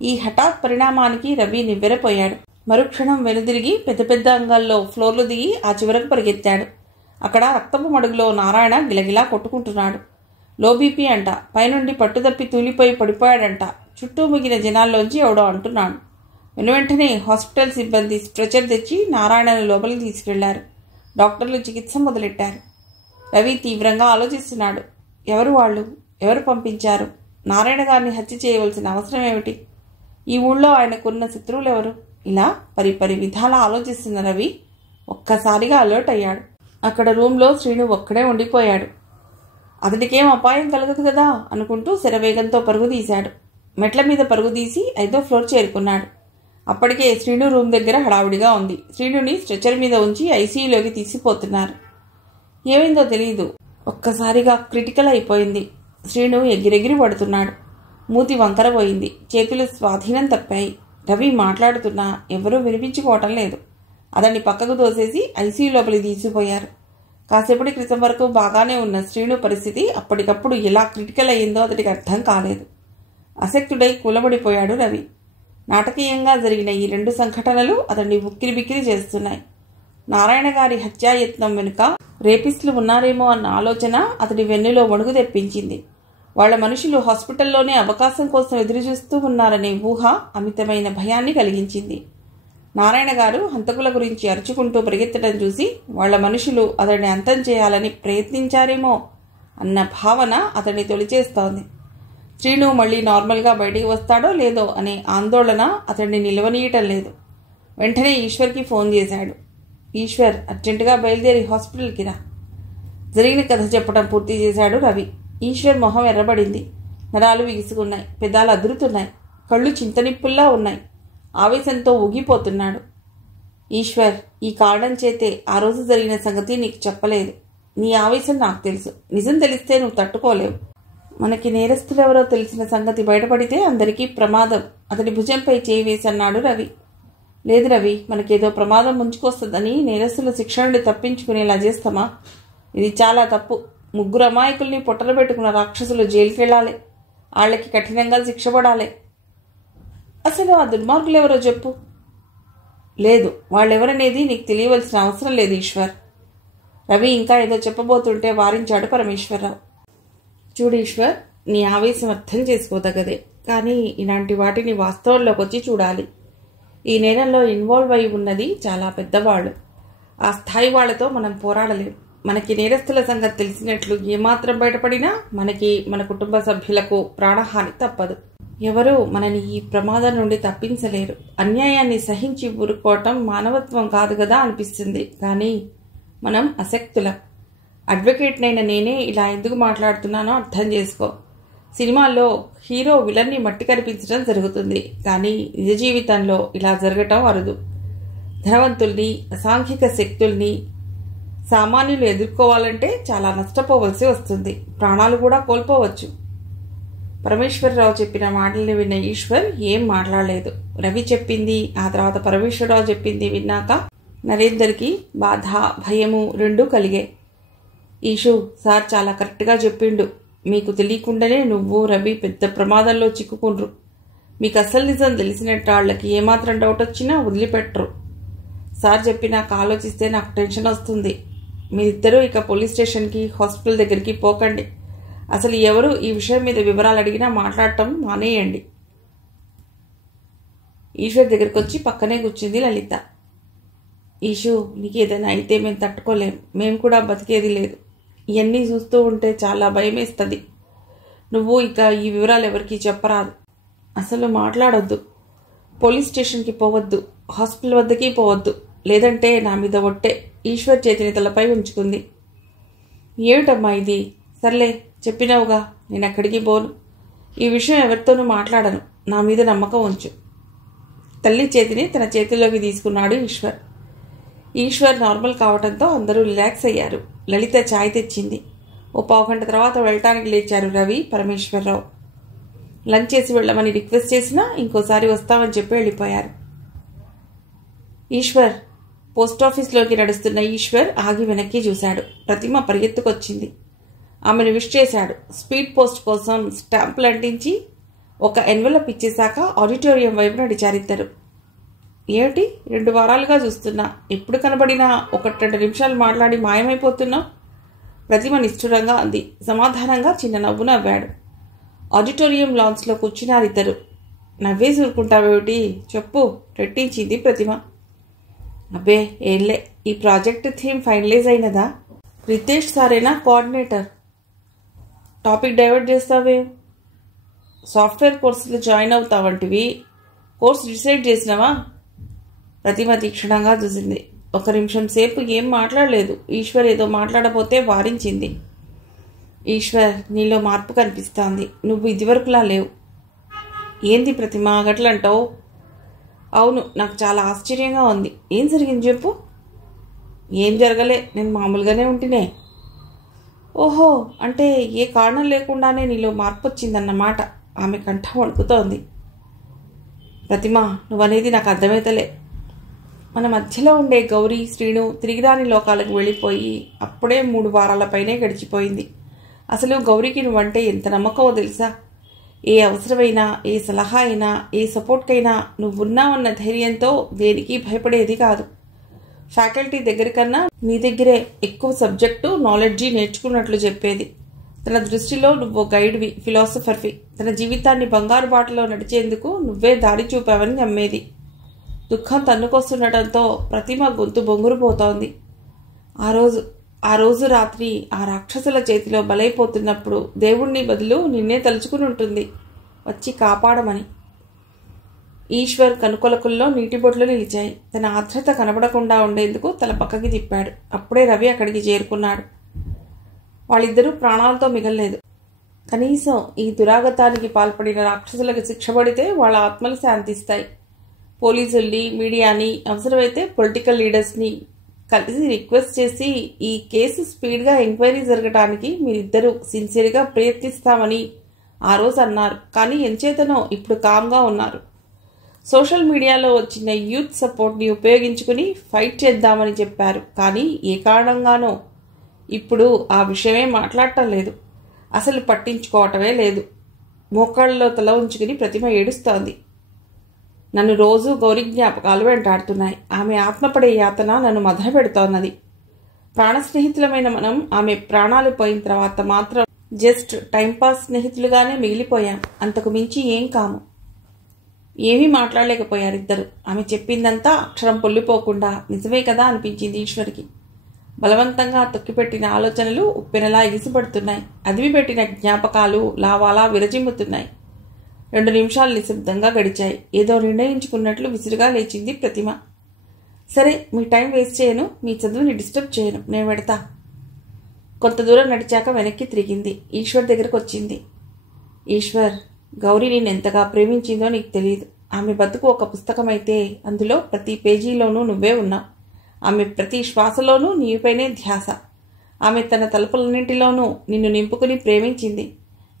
ఈ హఠాత్ పరిణామానికి రవి నివ్వెరపోయాడు. మరుక్షణం వెనుదిరిగి పెద్ద పెద్ద అంగాల్లో ఫ్లోర్లు దిగి ఆ చివరకు పరిగెత్తాడు. అక్కడ రక్తపు మడుగులో నారాయణ గిలగిలా కొట్టుకుంటున్నాడు. లో బీపీ అంట, పైనుండి పట్టుదప్పి తూలిపోయి పడిపోయాడంట. చుట్టూ మిగిలిన జనాల్లోంచి ఎవడో అంటున్నాడు. వెనువెంటనే హాస్పిటల్ సిబ్బంది స్ట్రెచర్ తెచ్చి నారాయణను లోపలికి తీసుకెళ్లారు. డాక్టర్లు చికిత్స మొదలెట్టారు. రవి తీవ్రంగా ఆలోచిస్తున్నాడు. ఎవరు వాళ్ళు? ఎవరు పంపించారు? నారాయణ గారిని హత్య చేయవలసిన అవసరం ఏమిటి? ఈ ఊళ్ళో ఆయనకున్న శత్రువులు ఎవరు? ఇలా పరిపరి విధాలా ఆలోచిస్తున్న రవి ఒక్కసారిగా అలర్ట్ అయ్యాడు. అక్కడ రూమ్లో శ్రీను ఒక్కడే ఉండిపోయాడు. అతడికేం అపాయం కలగదు కదా అనుకుంటూ శరవేగంతో పరుగు తీశాడు. మెట్ల మీద పరుగు తీసి 5వ ఫ్లోర్ చేరుకున్నాడు. అప్పటికే శ్రీను రూమ్ దగ్గర హడావుడిగా ఉంది. శ్రీనుని స్ట్రెచర్ మీద ఉంచి ఐసీయూలోకి తీసిపోతున్నారు. ఏమైందో తెలియదు. ఒక్కసారిగా క్రిటికల్ అయిపోయింది. శ్రీను ఎగిరెగిరి పడుతున్నాడు. మూతి వంకరపోయింది. చేతులు స్వాధీనం తప్పాయి. రవి మాట్లాడుతున్నా ఎవరూ వినిపించుకోవటం లేదు. అతన్ని పక్కకు తోసేసి ఐసీయూ లోపలికి తీసిపోయారు. కాసేపటి క్రితం వరకు బాగానే ఉన్న శ్రీను పరిస్థితి అప్పటికప్పుడు ఎలా క్రిటికల్ అయ్యిందో అతడికి అర్థం కాలేదు. అశక్తుడై కూలబడిపోయాడు రవి. నాటకీయంగా జరిగిన ఈ 2 సంఘటనలు అతన్ని ఉక్కిరిబిక్కిరి చేస్తున్నాయి. నారాయణ గారి హత్యాయత్నం వెనుక రేపిస్టులు ఉన్నారేమో అన్న ఆలోచన అతడి వెన్నులో వణుకు తెప్పించింది. వాళ్ల మనుషులు హాస్పిటల్లోనే అవకాశం కోసం ఎదురుచూస్తూ ఉన్నారనే ఊహ అమితమైన భయాన్ని కలిగించింది. నారాయణ గారు హంతకుల గురించి అరుచుకుంటూ పరిగెత్తడం చూసి వాళ్ల మనుషులు అతడిని అంతం చేయాలని ప్రయత్నించారేమో అన్న భావన అతన్ని తొలిచేస్తోంది. శ్రీను మళ్లీ నార్మల్గా బయటికి వస్తాడో లేదో అనే ఆందోళన అతడిని నిలవనీయటం లేదు. వెంటనే ఈశ్వర్కి ఫోన్ చేశాడు. ఈశ్వర్, అర్జెంటుగా బయలుదేరి హాస్పిటల్కి రా. జరిగిన కథ చెప్పడం పూర్తి చేశాడు రవి. ఈశ్వర్ మొహం ఎర్రబడింది. నరాలు విగుసుకున్నాయి. పెదాలు అదురుతున్నాయి. కళ్ళు చింతనిప్పుల్లా ఉన్నాయి. ఆవేశంతో ఊగిపోతున్నాడు. ఈశ్వర్, ఈ కారణం చేతే ఆ రోజు జరిగిన సంగతి నీకు చెప్పలేదు. నీ ఆవేశం నాకు తెలుసు. నిజం తెలిస్తే నువ్వు తట్టుకోలేవు. మనకి నేరస్తులెవరో తెలిసిన సంగతి బయటపడితే అందరికీ ప్రమాదం. అతడి భుజంపై చేయి వేసన్నాడు రవి. లేదు రవి, మనకేదో ప్రమాదం ముంచుకొస్తుందని నేరస్తుల శిక్ష నుండి తప్పించుకునేలా చేస్తామా? ఇది చాలా తప్పు. 3 అమాయకుల్ని పొట్టలు పెట్టుకున్న రాక్షసులు జైలుకి వెళ్ళాలి. వాళ్ళకి కఠినంగా శిక్ష పడాలి. అసలు ఆ దుర్మార్గులు ఎవరో చెప్పు. లేదు, వాళ్ళెవరనేది నీకు తెలియవలసిన అవసరం లేదు ఈశ్వర్. రవి ఇంకా ఏదో చెప్పబోతుంటే వారించాడు పరమేశ్వరరావు. చూడు ఈశ్వర్, నీ ఆవేశం అర్థం చేసుకోదగదే, కానీ ఇలాంటి వాటిని వాస్తవంలోకి వచ్చి చూడాలి. ఈ నేరంలో ఇన్వాల్వ్ అయి ఉన్నది చాలా పెద్దవాళ్ళు. ఆ స్థాయి వాళ్లతో మనం పోరాడలేం. మనకి నేరస్తుల సంగతి తెలిసినట్లు ఏమాత్రం బయటపడినా మనకి, మన కుటుంబ సభ్యులకు ప్రాణహాని తప్పదు. ఎవరూ మనని ఈ ప్రమాదం నుండి తప్పించలేరు. అన్యాయాన్ని సహించి ఊరుకోవటం మానవత్వం కాదు కదా అనిపిస్తుంది. కానీ మనం అశక్తులం. అడ్వకేట్నైన నేనే ఇలా ఎందుకు మాట్లాడుతున్నానో అర్థం చేసుకో. సినిమాల్లో హీరో విలన్ని మట్టి కనిపించడం జరుగుతుంది, కానీ నిజ జీవితంలో ఇలా జరగటం అరుదు. ధనవంతుల్ని, అసాంఘిక శక్తుల్ని సామాన్యులు ఎదుర్కోవాలంటే చాలా నష్టపోవలసి వస్తుంది. ప్రాణాలు కూడా కోల్పోవచ్చు. పరమేశ్వరరావు చెప్పిన మాటల్ని విన్న ఈశ్వర్ ఏం మాట్లాడలేదు. రవి చెప్పింది, ఆ తర్వాత పరమేశ్వరరావు చెప్పింది విన్నాక నరేందర్కి బాధ, భయము రెండూ కలిగాయి. ఈషు, సార్ చాలా కరెక్ట్గా చెప్పిండు. మీకు తెలియకుండానే నువ్వు, రవి పెద్ద ప్రమాదంలో చిక్కుకుండ్రు. మీకు అసలు నిజం తెలిసినట్టు వాళ్ళకి ఏమాత్రం డౌట్ వచ్చినా వదిలిపెట్టరు. సార్ చెప్పినాక ఆలోచిస్తే నాకు టెన్షన్ వస్తుంది. మీరిద్దరూ ఇక పోలీస్ స్టేషన్కి, హాస్పిటల్ దగ్గరికి పోకండి. అసలు ఎవరు ఈ విషయం మీద వివరాలు అడిగినా మాట్లాడటం మానేయండి. ఈశ్వర్ దగ్గరికి వచ్చి పక్కనే కూర్చుంది లలిత. ఈషు, నీకేదైనా అయితే మేము తట్టుకోలేం. మేము కూడా బతికేది లేదు. ఇవన్నీ చూస్తూ ఉంటే చాలా భయమేస్తుంది. నువ్వు ఇక ఈ వివరాలు ఎవరికీ చెప్పరాదు. అసలు మాట్లాడొద్దు. పోలీస్ స్టేషన్కి పోవద్దు. హాస్పిటల్ వద్దకి పోవద్దు. లేదంటే నా మీద ఒట్టే. ఈశ్వర్ చేతిని తలపై ఉంచుకుంది. ఏమిటమ్మా ఇది? సర్లే, చెప్పినావుగా, నేను ఎక్కడికి పోను. ఈ విషయం ఎవరితోనూ మాట్లాడను. నా మీద నమ్మకం ఉంచు. తల్లి చేతిని తన చేతుల్లోకి తీసుకున్నాడు ఈశ్వర్. ఈశ్వర్ నార్మల్ కావడంతో అందరూ రిలాక్స్ అయ్యారు. లలిత ఛాయ్ తెచ్చింది. ఓ పావుగంట తర్వాత వెళ్ళటానికి లేచారు రవి, పరమేశ్వరరావు. లంచ్ చేసి వెళ్ళమని రిక్వెస్ట్ చేసినా ఇంకోసారి వస్తామని చెప్పి వెళ్ళిపోయారు. ఈశ్వర్, పోస్టాఫీస్లోకి నడుస్తున్న ఈశ్వర్ ఆగి వెనక్కి చూశాడు. ప్రతిమ పరిగెత్తుకొచ్చింది. ఆమెను విష్ చేశాడు. స్పీడ్ పోస్ట్ కోసం స్టాంపులు అంటించి ఒక ఎన్వెలప్ ఇచ్చేశాక ఆడిటోరియం వైపు నడిచారిద్దరు. ఏమిటి 2 వారాలుగా చూస్తున్నా, ఎప్పుడు కనబడినా 1-2 నిమిషాలు మాట్లాడి మాయమైపోతున్నావు? ప్రతిమ నిష్ఠురంగా అంది. సమాధానంగా చిన్న నవ్వు నవ్వాడు. ఆడిటోరియం లాన్స్లో కూర్చున్నారిద్దరు. నవ్వేసి ఊరుకుంటావేమిటి? చెప్పు, రెట్టించింది ప్రతిమ. అబ్బే ఏంలే, ఈ ప్రాజెక్ట్ థీమ్ ఫైనలైజ్ అయినదా? రితేష్ సారేనా కోఆర్డినేటర్? టాపిక్ డైవర్ట్ చేస్తావే? సాఫ్ట్వేర్ కోర్సులో జాయిన్ అవుతావంటివి, కోర్సు డిసైడ్ చేసినావా? ప్రతిమ తీక్షణంగా చూసింది. 1 నిమిషం సేపు ఏం మాట్లాడలేదు. ఈశ్వర్ ఏదో మాట్లాడబోతే వారించింది. ఈశ్వర్, నీలో మార్పు కనిపిస్తోంది. నువ్వు ఇదివరకులా లేవు. ఏంది ప్రతిమ గట్లంటావు? అవును, నాకు చాలా ఆశ్చర్యంగా ఉంది. ఏం జరిగింది చెప్పు. ఏం జరగలే, నేను మామూలుగానే ఉంటేనే. ఓహో, అంటే ఏ కారణం లేకుండానే నీలో మార్పు వచ్చిందన్నమాట. ఆమె కంఠం వణుకుతోంది. ప్రతిమ, నువ్వనేది నాకు అర్థమైతలే. మన మధ్యలో ఉండే గౌరీ, శ్రీను తిరిగిరాని లోకాలకు వెళ్ళిపోయి అప్పుడే 3 వారాల పైనే గడిచిపోయింది. అసలు గౌరీకి నువ్వంటే ఎంత నమ్మకమో తెలుసా? ఏ అవసరమైనా, ఏ సలహా అయినా, ఏ సపోర్ట్కైనా నువ్వున్నావన్న ధైర్యంతో దేనికి భయపడేది కాదు. ఫ్యాకల్టీ దగ్గర కన్నా నీ దగ్గరే ఎక్కువ సబ్జెక్టు నాలెడ్జి నేర్చుకున్నట్లు చెప్పేది. తన దృష్టిలో నువ్వు గైడ్వి, ఫిలాసఫర్వి. తన జీవితాన్ని బంగారు బాటలో నడిచేందుకు నువ్వే దారి చూపావని నమ్మేది. దుఃఖం తన్నుకొస్తుండటంతో ప్రతిమ గొంతు బొంగురుపోతోంది. ఆ రోజు రాత్రి ఆ రాక్షసుల చేతిలో బలైపోతున్నప్పుడు దేవుణ్ణి బదులు నిన్నే తలుచుకుని ఉంటుంది, వచ్చి కాపాడమని. ఈశ్వర్ కనుకొలకుల్లో నీటిబొట్లు నిలిచాయి. తన ఆర్ద్రత కనబడకుండా ఉండేందుకు తల పక్కకి తిప్పాడు. అప్పుడే రవి అక్కడికి చేరుకున్నాడు. వాళ్ళిద్దరూ ప్రాణాలతో మిగల్లేదు. కనీసం ఈ దురాగతానికి పాల్పడిన రాక్షసులకు శిక్ష పడితే వాళ్ళ ఆత్మలు శాంతిస్తాయి. పోలీసుల్ని, మీడియాని, అవసరమైతే పొలిటికల్ లీడర్స్ని కలిసి రిక్వెస్ట్ చేసి ఈ కేసు స్పీడ్గా ఎంక్వైరీ జరగడానికి మీరిద్దరూ సిన్సియర్గా ప్రయత్నిస్తామని ఆ రోజు అన్నారు. కానీ ఎంచేతనో ఇప్పుడు కామ్గా ఉన్నారు. సోషల్ మీడియాలో వచ్చిన యూత్ సపోర్ట్ని ఉపయోగించుకుని ఫైట్ చేద్దామని చెప్పారు. కానీ ఏ కారణంగానో ఇప్పుడు ఆ విషయమే మాట్లాడటం లేదు. అసలు పట్టించుకోవటమే లేదు. మోకాళ్ళలో తల ఉంచుకుని ప్రతిమ ఏడుస్తోంది. నన్ను రోజూ గౌరీ జ్ఞాపకాలు వెంటాడుతున్నాయి. ఆమె ఆత్మపడే యాతన నన్ను మదన పెడుతోన్నది. ప్రాణ స్నేహితులమైన మనం ఆమె ప్రాణాలు పోయిన తర్వాత మాత్రం జస్ట్ టైంపాస్ స్నేహితులుగానే మిగిలిపోయాం. అంతకు మించి ఏం కాము. ఏమీ మాట్లాడలేకపోయారిద్దరు. ఆమె చెప్పిందంతా అక్షరం పొల్లిపోకుండా నిజమే కదా అనిపించింది ఈశ్వర్కి. బలవంతంగా తొక్కిపెట్టిన ఆలోచనలు ఉప్పెనలా ఎగిసిపడుతున్నాయి. అదిమిపెట్టిన జ్ఞాపకాలు లావాలా విరజిమ్ముతున్నాయి. 2 నిమిషాలు నిశ్శబ్దంగా గడిచాయి. ఏదో నిర్ణయించుకున్నట్లు విసురుగా లేచింది ప్రతిమ. సరే, మీ టైం వేస్ట్ చేయను, మీ చదువుని డిస్టర్బ్ చేయను, నేను పెడతా. కొంత దూరం నడిచాక వెనక్కి తిరిగింది. ఈశ్వర్ దగ్గరకు వచ్చింది. ఈశ్వర్, గౌరీ నిన్నెంతగా ప్రేమించిందో నీకు తెలియదు. ఆమె బతుకు ఒక పుస్తకమైతే అందులో ప్రతి పేజీలోనూ నువ్వే ఉన్నావు. ఆమె ప్రతి శ్వాసలోనూ నీపైనే ధ్యాస. ఆమె తన తలుపులన్నింటిలోనూ నిన్ను నింపుకుని ప్రేమించింది.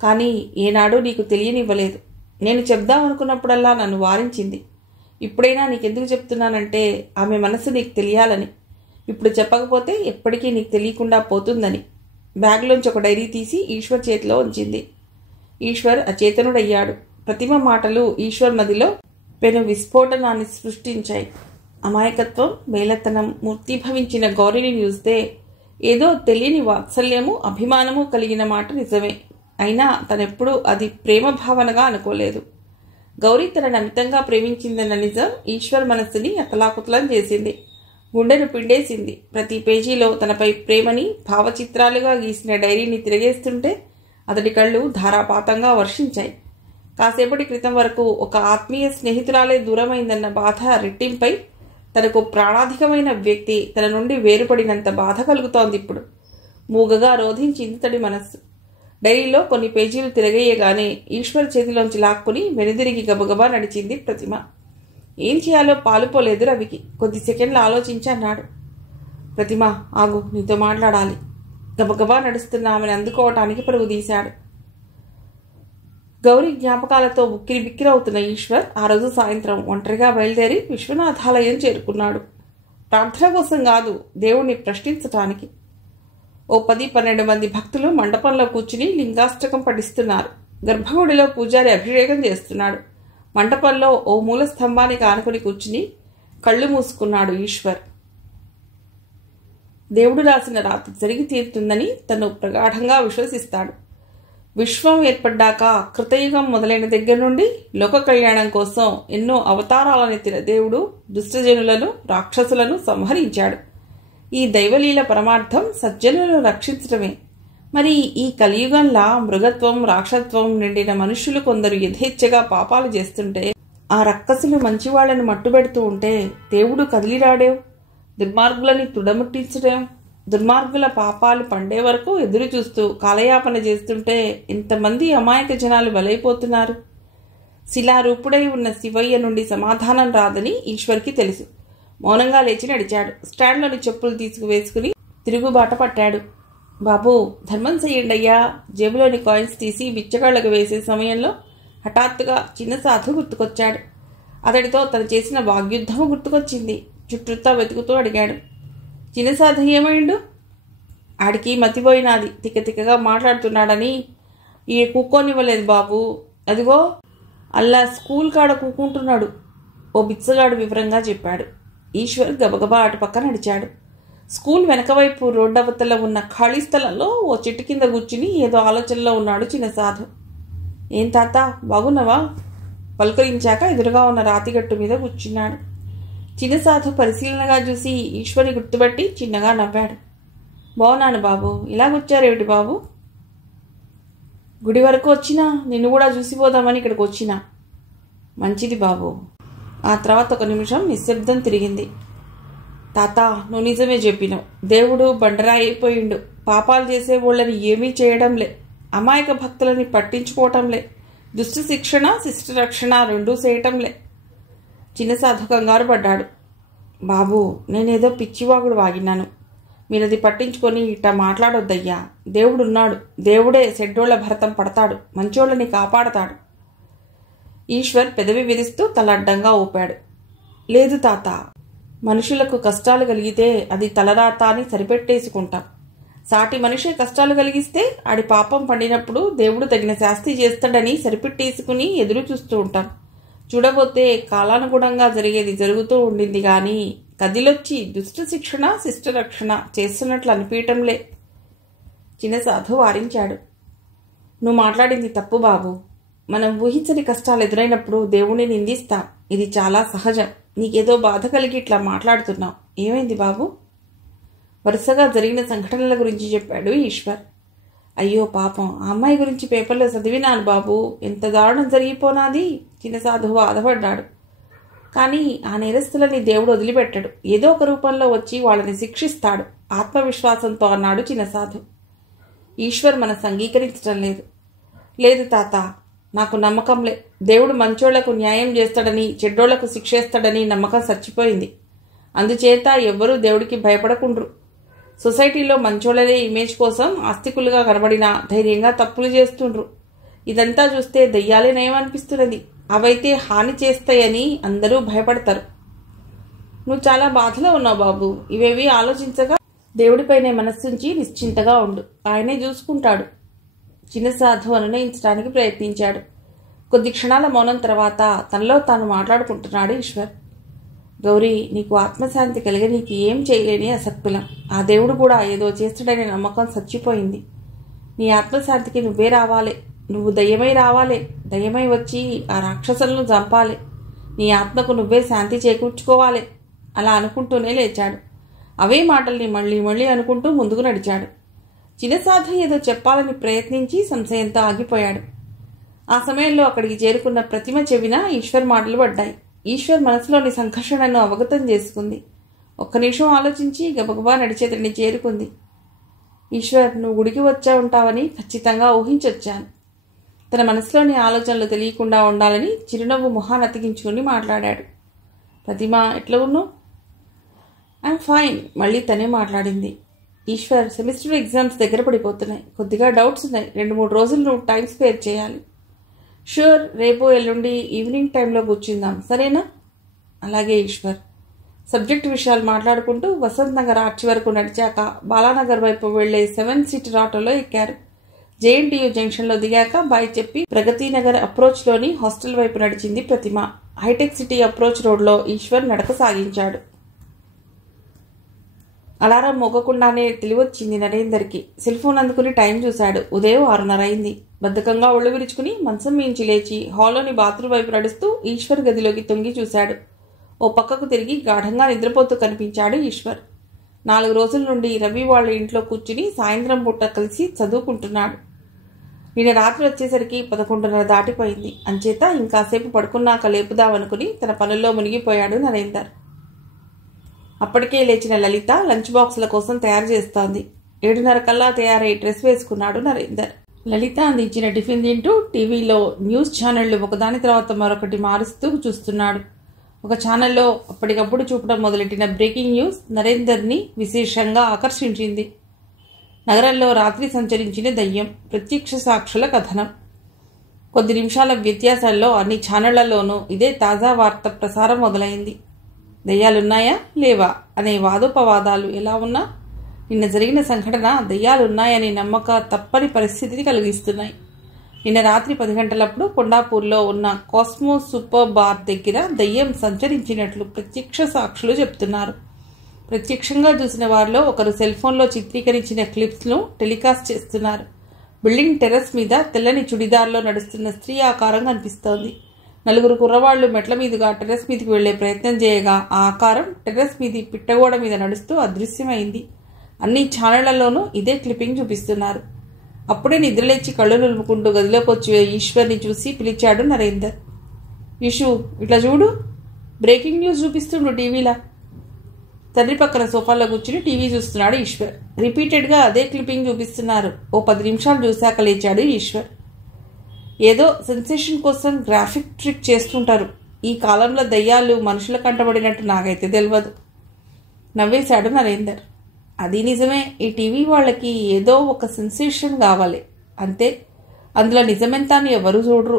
కానీ ఏనాడూ నీకు తెలియనివ్వలేదు. నేను చెప్దామనుకున్నప్పుడల్లా నన్ను వారించింది. ఇప్పుడైనా నీకెందుకు చెప్తున్నానంటే ఆమె మనసు నీకు తెలియాలని. ఇప్పుడు చెప్పకపోతే ఎప్పటికీ నీకు తెలియకుండా పోతుందని. బ్యాగ్లోంచి ఒక డైరీ తీసి ఈశ్వర్ చేతిలో ఉంచింది. ఈశ్వర్ అచేతనుడయ్యాడు. ప్రతిమ మాటలు ఈశ్వర్ మదిలో పెను విస్ఫోటనాన్ని సృష్టించాయి. అమాయకత్వం, మేలతనం మూర్తిభవించిన గౌరిని చూస్తే ఏదో తెలియని వాత్సల్యము, అభిమానము కలిగిన మాట నిజమే. అయినా తనెప్పుడూ అది ప్రేమ భావనగా అనుకోలేదు. గౌరీ తనని అమితంగా ప్రేమించిందన్న నిజం ఈశ్వర్ మనస్సుని అతలాకుతలం చేసింది. గుండెను పిండేసింది. ప్రతి పేజీలో తనపై ప్రేమని భావచిత్రాలుగా గీసిన డైరీని తిరగేస్తుంటే అతడి కళ్ళు ధారాపాతంగా వర్షించాయి. కాసేపటి క్రితం వరకు ఒక ఆత్మీయ స్నేహితురాలే దూరమైందన్న బాధ రెట్టింపై తనకు ప్రాణాధికమైన వ్యక్తి తన నుండి వేరుపడినంత బాధ కలుగుతోంది ఇప్పుడు. మూగగా రోధించింది తడి మనస్సు. డైరీలో కొన్ని పేజీలు తిరగేయగానే ఈశ్వర్ చేతిలోంచి లాక్కుని వెనుదిరిగి గబగబా నడిచింది ప్రతిమ. ఏం చేయాలో పాలుపోలేదు రవికి. కొద్ది సెకండ్లు ఆలోచించి అన్నాడు, ప్రతిమ ఆగు, నీతో మాట్లాడాలి. గబగబా నడుస్తున్న ఆమెను అందుకోవటానికి పరుగు తీశాడు. గౌరీ జ్ఞాపకాలతో ఉక్కిరి బిక్కిరవుతున్న ఈశ్వర్ ఆ రోజు సాయంత్రం ఒంటరిగా బయలుదేరి విశ్వనాథాలయం చేరుకున్నాడు. ప్రార్థన కోసం కాదు, దేవుణ్ణి ప్రశ్నించటానికి. ఓ 10-12 మంది భక్తులు మండపంలో కూర్చుని లింగాష్టకం పఠిస్తున్నారు. గర్భగుడిలో పూజారి అభిషేకం చేస్తున్నాడు. మండపంలో ఓ మూల స్తంభానికి ఆనుకుని కూర్చుని కళ్ళు మూసుకున్నాడు ఈశ్వర్. దేవుడు రాసిన రాత్రి జరిగి తీరుతుందని తను ప్రగాఢంగా విశ్వసిస్తాడు. విశ్వం ఏర్పడ్డాక కృతయుగం మొదలైన దగ్గర నుండి లోక కళ్యాణం కోసం ఎన్నో అవతారాలనెత్తిన దేవుడు దుష్టజనులను, రాక్షసులను సంహరించాడు. ఈ దైవలీల పరమార్థం సజ్జనులను రక్షించడమే. మరి ఈ కలియుగంలా మృగత్వం రాక్షసత్వం నిండిన మనుషులు కొందరు యథేచ్ఛగా పాపాలు చేస్తుంటే, ఆ రక్కసులు మంచివాళ్లను మట్టుబెడుతూ ఉంటే దేవుడు కదిలిరాడేం? దుర్మార్గులని తుడముట్టించడం, దుర్మార్గుల పాపాలు పండే వరకు ఎదురు చూస్తూ కాలయాపన చేస్తుంటే ఎంతమంది అమాయక జనాలు బలైపోతున్నారు. శిలారూపుడై ఉన్న శివయ్య నుండి సమాధానం రాదని ఈశ్వర్కి తెలుసు. మౌనంగా లేచి నడిచాడు. స్టాండ్లోని చెప్పులు తీసుకువేసుకుని తిరుగుబాట పట్టాడు. బాబూ, ధర్మం చెయ్యండయ్యా. జేబులోని కాయిన్స్ తీసి బిచ్చగాళ్లకు వేసే సమయంలో హఠాత్తుగా చిన్న సాధు గుర్తుకొచ్చాడు. అతడితో తను చేసిన వాగ్యుద్ధము గుర్తుకొచ్చింది. చుట్టూతా వెతుకుతూ అడిగాడు, చిన్న సాధు ఏమైండు? ఆడికి మతిపోయినాది, తిక్కతిక్కగా మాట్లాడుతున్నాడని ఈ కూకోనివ్వలేదు బాబు. అదిగో అల్లా స్కూల్ కాడ కూకుంటున్నాడు, ఓ బిచ్చగాడు వివరంగా చెప్పాడు. ఈశ్వర్ గబగబా అటుపక్క నడిచాడు. స్కూల్ వెనకవైపు రోడ్డవతల ఉన్న ఖాళీ స్థలంలో ఓ చెట్టు కింద కూర్చుని ఏదో ఆలోచనలో ఉన్నాడు చిన్న సాధు. ఏం తాత, బాగున్నావా? పలుకరించాక ఎదురుగా ఉన్న రాతిగట్టు మీద కూర్చున్నాడు. చిన్న సాధు పరిశీలనగా చూసి ఈశ్వరి గుర్తుపట్టి చిన్నగా నవ్వాడు. బాగున్నాను బాబు. ఇలా కూర్చారేమిటి బాబు? గుడి వరకు వచ్చినా, నిన్ను కూడా చూసిపోదామని ఇక్కడికి వచ్చినా. మంచిది బాబు. ఆ తర్వాత ఒక నిమిషం నిశ్శబ్దం తిరిగింది. తాత, నువ్వు నిజమే చెప్పినావు. దేవుడు బండరాయి అయిపోయిండు. పాపాలు చేసేవాళ్ళని ఏమీ చేయడంలే, అమాయక భక్తులని పట్టించుకోవటంలే, దుష్ట శిక్షణ శిష్ట రక్షణ రెండూ చేయటంలే. చిన్న సాధు కంగారు పడ్డాడు. బాబు, నేనేదో పిచ్చివాగుడు వాగినాను. మీరది పట్టించుకొని ఇట్టా మాట్లాడొద్దయ్యా. దేవుడున్నాడు. దేవుడే సెడ్డోళ్ల భరతం పడతాడు, మంచోళ్ళని కాపాడతాడు. ఈశ్వర్ పెదవి విరుస్తూ తల అడ్డంగా ఊపాడు. లేదు తాత, మనుషులకు కష్టాలు కలిగితే అది తలరాత అని సరిపెట్టేసుకుంటాం. సాటి మనిషి కష్టాలు కలిగిస్తే ఆడి పాపం పండినప్పుడు దేవుడు తగిన శాస్తి చేస్తాడని సరిపెట్టేసుకుని ఎదురు చూస్తూ ఉంటాం. చూడబోతే కాలానుగుణంగా జరిగేది జరుగుతూ ఉండింది గాని కదిలొచ్చి దుష్ట శిక్షణ శిష్ట రక్షణ చేస్తున్నట్లు అనిపించటంలే. చిన్న సాధు వారించాడు. నువ్వు మాట్లాడింది తప్పు బాబు. మనం ఊహించని కష్టాలు ఎదురైనప్పుడు దేవుణ్ణి నిందిస్తాం. ఇది చాలా సహజం. నీకేదో బాధ కలిగి ఇట్లా మాట్లాడుతున్నావు. ఏమైంది బాబు? వరుసగా జరిగిన సంఘటనల గురించి చెప్పాడు ఈశ్వర్. అయ్యో పాపం, ఆ అమ్మాయి గురించి పేపర్లో చదివినాను బాబు. ఎంత దారుణం జరిగిపోనాది. చిన్న సాధువు బాధపడ్డాడు. కానీ ఆ నేరస్తులని దేవుడు వదిలిపెట్టాడు. ఏదో ఒక రూపంలో వచ్చి వాళ్ళని శిక్షిస్తాడు ఆత్మవిశ్వాసంతో అన్నాడు చిన్న సాధు. ఈశ్వర్ మనసు అంగీకరించడం లేదు. లేదు తాత, నాకు నమ్మకంలే. దేవుడు మంచోళ్లకు న్యాయం చేస్తాడని, చెడ్డోళ్లకు శిక్షేస్తాడని నమ్మకం చచ్చిపోయింది. అందుచేత ఎవ్వరూ దేవుడికి భయపడకుండ్రు. సొసైటీలో మంచోళ్లదే ఇమేజ్ కోసం ఆస్తికులుగా కనబడినా ధైర్యంగా తప్పులు చేస్తుండ్రు. ఇదంతా చూస్తే దయ్యాలే నయమనిపిస్తున్నది. అవైతే హాని చేస్తాయని అందరూ భయపడతారు. నువ్వు చాలా బాధలో ఉన్నావు బాబు. ఇవేవి ఆలోచించగా దేవుడిపైనే మనస్సుంచి నిశ్చింతగా ఉండు. ఆయనే చూసుకుంటాడు. చిన్న సాధు అనునయించడానికి ప్రయత్నించాడు. కొద్ది క్షణాల మౌనం తర్వాత తనలో తాను మాట్లాడుకుంటున్నాడు ఈశ్వర్. గౌరీ, నీకు ఆత్మశాంతి కలిగి నీకు ఏం చేయలేని అసత్కులం. ఆ దేవుడు కూడా ఏదో చేస్తాడనే నమ్మకం చచ్చిపోయింది. నీ ఆత్మశాంతికి నువ్వే రావాలి. నువ్వు దయ్యమై రావాలి. దయ్యమై వచ్చి ఆ రాక్షసులను చంపాలి. నీ ఆత్మకు నువ్వే శాంతి చేకూర్చుకోవాలి. అలా అనుకుంటూనే లేచాడు. అవే మాటల్ని మళ్ళీ మళ్ళీ అనుకుంటూ ముందుకు నడిచాడు. చిన్న సాధు ఏదో చెప్పాలని ప్రయత్నించి సంశయంతో ఆగిపోయాడు. ఆ సమయంలో అక్కడికి చేరుకున్న ప్రతిమ చెవిన ఈశ్వర్ మాటలు పడ్డాయి. ఈశ్వర్ మనసులోని సంఘర్షణను అవగతం చేసుకుంది. ఒక్క నిమిషం ఆలోచించి గబగబా నడిచేతడిని చేరుకుంది. ఈశ్వర్, నువ్వు గుడికి వచ్చా ఉంటావని ఖచ్చితంగా ఊహించొచ్చాను. తన మనసులోని ఆలోచనలు తెలియకుండా ఉండాలని చిరునవ్వు మొహాన్ని అతికించుకుని మాట్లాడాడు. ప్రతిమ, ఎట్లా ఉన్నావు? I'm fine. మళ్ళీ తనే మాట్లాడింది. ఈశ్వర్, సెమిస్టర్ ఎగ్జామ్స్ దగ్గర పడిపోతున్నాయి. కొద్దిగా డౌట్స్ ఉన్నాయి. 2-3 రోజులు నువ్వు టైం స్పేర్ చేయాలి. షూర్, రేపు ఎల్లుండి ఈవినింగ్ టైంలో కూర్చుందాం, సరేనా? అలాగే ఈశ్వర్. సబ్జెక్టు విషయాలు మాట్లాడుకుంటూ వసంత్ నగర్ ఆర్చి వరకు నడిచాక బాలానగర్ వైపు వెళ్లే 7 సీటర్ ఆటోలో ఎక్కారు. జేఎన్టీయూ జంక్షన్లో దిగాక బాయ్ చెప్పి ప్రగతి నగర్ అప్రోచ్లోని హాస్టల్ వైపు నడిచింది ప్రతిమ. హైటెక్ సిటీ అప్రోచ్ రోడ్లో ఈశ్వర్ నడక సాగించాడు. అలారం మోగకుండానే తెలివొచ్చింది నరేందర్కి. సెల్ ఫోన్ అందుకుని టైం చూశాడు. ఉదయం 6:30 అయింది. బద్ధకంగా ఒళ్ళు విరుచుకుని మంచం మించి లేచి హాల్లోని బాత్రూమ్ వైపు నడుస్తూ ఈశ్వర్ గదిలోకి తొంగి చూశాడు. ఓ పక్కకు తిరిగి గాఢంగా నిద్రపోతూ కనిపించాడు ఈశ్వర్. 4 రోజుల నుండి రవి వాళ్ళ ఇంట్లో కూర్చుని సాయంత్రం పూట కలిసి చదువుకుంటున్నాడు. నిన్న రాత్రి వచ్చేసరికి 11:30 దాటిపోయింది. అంచేత ఇంకాసేపు పడుకున్నాక లేపుదామనుకుని తన పనుల్లో మునిగిపోయాడు నరేందర్. అప్పటికే లేచిన లలిత లంచ్ బాక్సుల కోసం తయారు చేస్తోంది. 7:30 కల్లా తయారై డ్రెస్ వేసుకున్నాడు నరేందర్. లలిత అందించిన టిఫిన్ తింటూ టీవీలో న్యూస్ ఛానళ్లు ఒకదాని తర్వాత మరొకటి మారుస్తూ చూస్తున్నాడు. ఒక ఛానల్లో అప్పటికప్పుడు చూపడం మొదలెట్టిన బ్రేకింగ్ న్యూస్ నరేందర్ని విశేషంగా ఆకర్షించింది. నగరంలో రాత్రి సంచరించిన దయ్యం, ప్రత్యక్ష సాక్షుల కథనం. కొద్ది నిమిషాల వ్యత్యాసాల్లో అన్ని ఛానళ్లలోనూ ఇదే తాజా వార్త ప్రసారం మొదలైంది. దయ్యాలున్నాయా లేవా అనే వాదోపవాదాలు ఎలా ఉన్నా నిన్న జరిగిన సంఘటన దయ్యాలున్నాయని నమ్మక తప్పని పరిస్థితిని కలిగిస్తున్నాయి. నిన్న రాత్రి 10 గంటలప్పుడు కొండాపూర్లో ఉన్న కాస్మో సూపర్ బార్ దగ్గర దయ్యం సంచరించినట్లు ప్రత్యక్ష సాక్షులు చెప్తున్నారు. ప్రత్యక్షంగా చూసిన వారిలో ఒకరు సెల్ ఫోన్లో చిత్రీకరించిన క్లిప్స్ను టెలికాస్ట్ చేస్తున్నారు. బిల్డింగ్ టెర్రస్ మీద తెల్లని చుడిదార్లో నడుస్తున్న స్త్రీ ఆకారం కనిపిస్తోంది. 4 కుర్రవాళ్లు మెట్ల మీదుగా టెర్రస్ మీదకి వెళ్లే ప్రయత్నం చేయగా ఆ ఆకారం టెర్రస్ మీది పిట్టగోడ మీద నడుస్తూ అదృశ్యమైంది. అన్ని ఛానళ్లలోనూ ఇదే క్లిప్పింగ్ చూపిస్తున్నారు. అప్పుడే నిద్రలేచి కళ్ళు నులుముకుంటూ గదిలోకి వచ్చి ఈశ్వర్ని చూసి పిలిచాడు నరేందర్. ఈషు, ఇట్లా చూడు, బ్రేకింగ్ న్యూస్ చూపిస్తుండు టీవీలా. తండ్రి పక్కన సోఫాలో కూర్చుని టీవీ చూస్తున్నాడు ఈశ్వర్. రిపీటెడ్గా అదే క్లిప్పింగ్ చూపిస్తున్నారు. ఓ 10 నిమిషాలు చూశాక లేచాడు ఈశ్వర్. ఏదో సెన్సేషన్ కోసం గ్రాఫిక్ ట్రిక్ చేస్తుంటారు. ఈ కాలంలో దయ్యాలు మనుషుల కంటబడినట్టు నాకైతే తెలియదు. నవ్వేశాడు నరేందర్. అది నిజమే, ఈ టీవీ వాళ్ళకి ఏదో ఒక సెన్సేషన్ కావాలి అంతే. అందులో నిజమెంత అని ఎవరు చూడరు.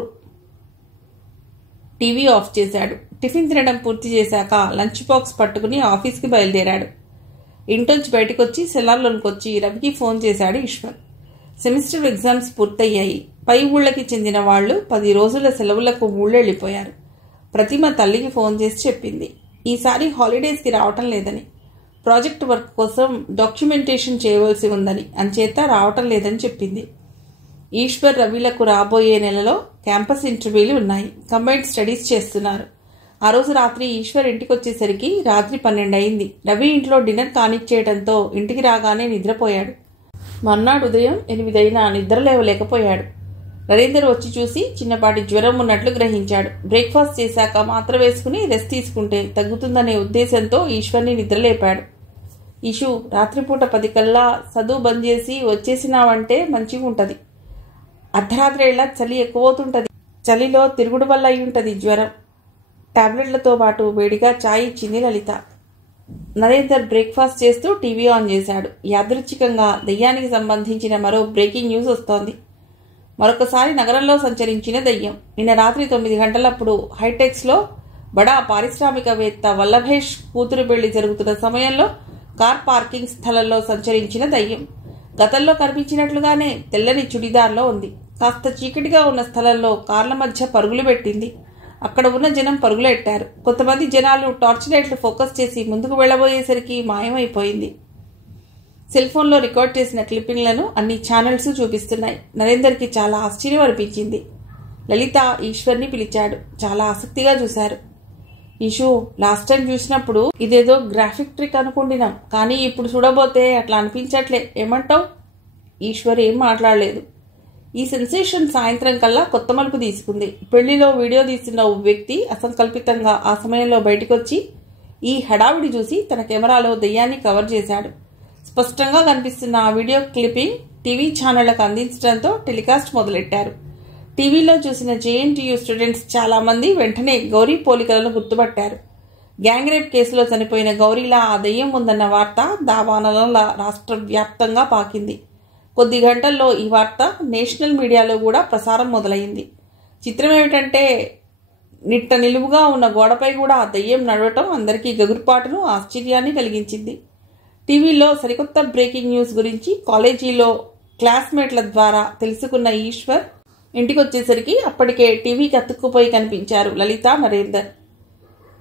టీవీ ఆఫ్ చేశాడు. టిఫిన్ తినడం పూర్తి చేశాక లంచ్ బాక్స్ పట్టుకుని ఆఫీస్కి బయలుదేరాడు. ఇంట్లోంచి బయటకు వచ్చి సెలార్లోనికి వచ్చి రవికి ఫోన్ చేశాడు ఈశ్వర్. సెమిస్టర్ ఎగ్జామ్స్ పూర్తయ్యాయి. పై ఊళ్ళకి చెందిన వాళ్లు 10 రోజుల సెలవులకు ఊళ్ళెళ్ళిపోయారు. ప్రతిమ తల్లికి ఫోన్ చేసి చెప్పింది ఈసారి హాలిడేస్కి రావటం లేదని, ప్రాజెక్ట్ వర్క్ కోసం డాక్యుమెంటేషన్ చేయవలసి ఉందని, అంచేత రావటం లేదని చెప్పింది. ఈశ్వర్ రవిలకు రాబోయే నెలలో క్యాంపస్ ఇంటర్వ్యూలు ఉన్నాయి. కంబైన్డ్ స్టడీస్ చేస్తున్నారు. ఆ రోజు రాత్రి ఈశ్వర్ ఇంటికి వచ్చేసరికి రాత్రి 12 అయింది. రవి ఇంట్లో డిన్నర్ కానిచ్చేయడంతో ఇంటికి రాగానే నిద్రపోయాడు. మర్నాడు ఉదయం 8 అయినా నిద్ర లేవలేకపోయాడు. నరేందర్ వచ్చి చూసి చిన్నపాటి జ్వరం ఉన్నట్లు గ్రహించాడు. బ్రేక్ఫాస్ట్ చేశాక మాత్ర వేసుకుని రెస్ట్ తీసుకుంటే తగ్గుతుందనే ఉద్దేశంతో ఈశ్వర్ని నిద్రలేపాడు. ఈషు, రాత్రిపూట 10 కల్లా చదువు బంద్ చేసి వచ్చేసినావంటే మంచిగా ఉంటుంది. అర్ధరాత్రి ఏళ్ళ చలి ఎక్కువవుతుంటుంది. చలిలో తిరుగుడు వల్ల అయి ఉంటుంది జ్వరం. టాబ్లెట్లతో పాటు వేడిగా ఛాయ్ ఇచ్చింది లలిత. నరేందర్ బ్రేక్ఫాస్ట్ చేస్తూ టీవీ ఆన్ చేశాడు. యాదృచ్ఛికంగా దయ్యానికి సంబంధించిన మరో బ్రేకింగ్ న్యూస్ వస్తోంది. మరొకసారి నగరంలో సంచరించిన దయ్యం. నిన్న రాత్రి 9 గంటలప్పుడు హైటెక్స్లో బడా పారిశ్రామికవేత్త వల్లభేష్ కూతురు పెళ్లి జరుగుతున్న సమయంలో కార్ పార్కింగ్ స్థలంలో సంచరించిన దయ్యం. గతంలో కనిపించినట్లుగానే తెల్లని చుడిదార్లో ఉంది. కాస్త చీకటిగా ఉన్న స్థలంలో కార్ల మధ్య పరుగులు పెట్టింది. అక్కడ ఉన్న జనం పరుగులెట్టారు. కొంతమంది జనాలు టార్చ్ లైట్లు ఫోకస్ చేసి ముందుకు వెళ్లబోయేసరికి మాయమైపోయింది. సెల్ ఫోన్లో రికార్డ్ చేసిన క్లిప్పింగ్లను అన్ని ఛానల్స్ చూపిస్తున్నాయి. నరేందర్కి చాలా ఆశ్చర్యం అనిపించింది. లలిత ఈశ్వర్ని పిలిచాడు. చాలా ఆసక్తిగా చూశారు. ఈషు, లాస్ట్ టైం చూసినప్పుడు ఇదేదో గ్రాఫిక్ ట్రిక్ అనుకుంటున్నాం, కానీ ఇప్పుడు చూడబోతే అట్లా అనిపించట్లే, ఏమంటావు? ఈశ్వర్ ఏం మాట్లాడలేదు. ఈ సెన్సేషన్ సాయంత్రం కల్లా కొత్త మలుపు తీసుకుంది. పెళ్లిలో వీడియో తీస్తున్న ఓ వ్యక్తి అసంకల్పితంగా ఆ సమయంలో బయటకొచ్చి ఈ హడావిడి చూసి తన కెమెరాలో దయ్యాన్ని కవర్ చేశాడు. స్పష్టంగా కనిపిస్తున్న ఆ వీడియో క్లిప్పింగ్ టీవీ ఛానళ్లకు అందించడంతో టెలికాస్ట్ మొదలెట్టారు. టీవీలో చూసిన జేఎన్టీయూ స్టూడెంట్స్ చాలా మంది వెంటనే గౌరీ పోలికలను గుర్తుపట్టారు. గ్యాంగ్ రేప్ కేసులో చనిపోయిన గౌరీలా ఆ దయ్యం ఉందన్న వార్త దావానలా రాష్ట్ర వ్యాప్తంగా పాకింది. కొద్ది గంటల్లో ఈ వార్త నేషనల్ మీడియాలో కూడా ప్రసారం మొదలైంది. చిత్రం ఏమిటంటే నిట్ట నిలువుగా ఉన్న గోడపై కూడా ఆ దయ్యం నడవటం అందరికీ గగుర్పాటును, ఆశ్చర్యాన్ని కలిగించింది. టీవీలో సరికొత్త బ్రేకింగ్ న్యూస్ గురించి కాలేజీలో క్లాస్మేట్ల ద్వారా తెలుసుకున్న ఈశ్వర్ ఇంటికి వచ్చేసరికి అప్పటికే టీవీకి అతుక్కుపోయి కనిపించారు లలిత, నరేందర్.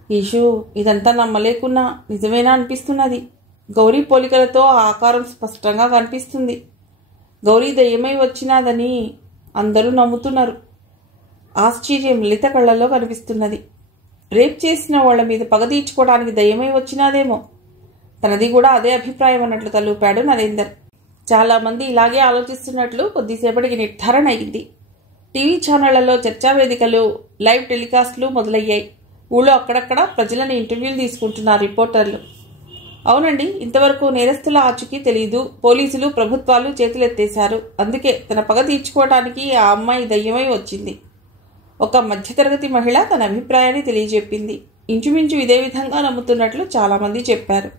ఈషు, ఇదంతా నమ్మలేకున్నా నిజమేనా అనిపిస్తున్నది. గౌరీ పోలికలతో ఆ ఆకారం స్పష్టంగా కనిపిస్తుంది. గౌరీ దయ్యమై వచ్చినాదని అందరూ నమ్ముతున్నారు. ఆశ్చర్యం లలిత కళ్ళల్లో కనిపిస్తున్నది. రేప్ చేసిన వాళ్ల మీద పగ తీర్చుకోవడానికి దయ్యమై వచ్చినాదేమో. తనది కూడా అదే అభిప్రాయం అన్నట్లు తలూపాడు నరేందర్. చాలామంది ఇలాగే ఆలోచిస్తున్నట్లు కొద్దిసేపటికి నిర్ధారణ అయింది. టీవీ ఛానళ్లలో చర్చావేదికలు, లైవ్ టెలికాస్ట్లు మొదలయ్యాయి. ఊళ్ళో అక్కడక్కడ ప్రజలను ఇంటర్వ్యూలు తీసుకుంటున్నారు రిపోర్టర్లు. అవునండి, ఇంతవరకు నేరస్తుల ఆచూకీ తెలియదు. పోలీసులు, ప్రభుత్వాలు చేతులెత్తేశారు. అందుకే తన పగ తీర్చుకోవడానికి ఆ అమ్మాయి దయ్యమై వచ్చింది. ఒక మధ్యతరగతి మహిళ తన అభిప్రాయాన్ని తెలియజెప్పింది. ఇంచుమించు ఇదే విధంగా నమ్ముతున్నట్లు చాలామంది చెప్పారు.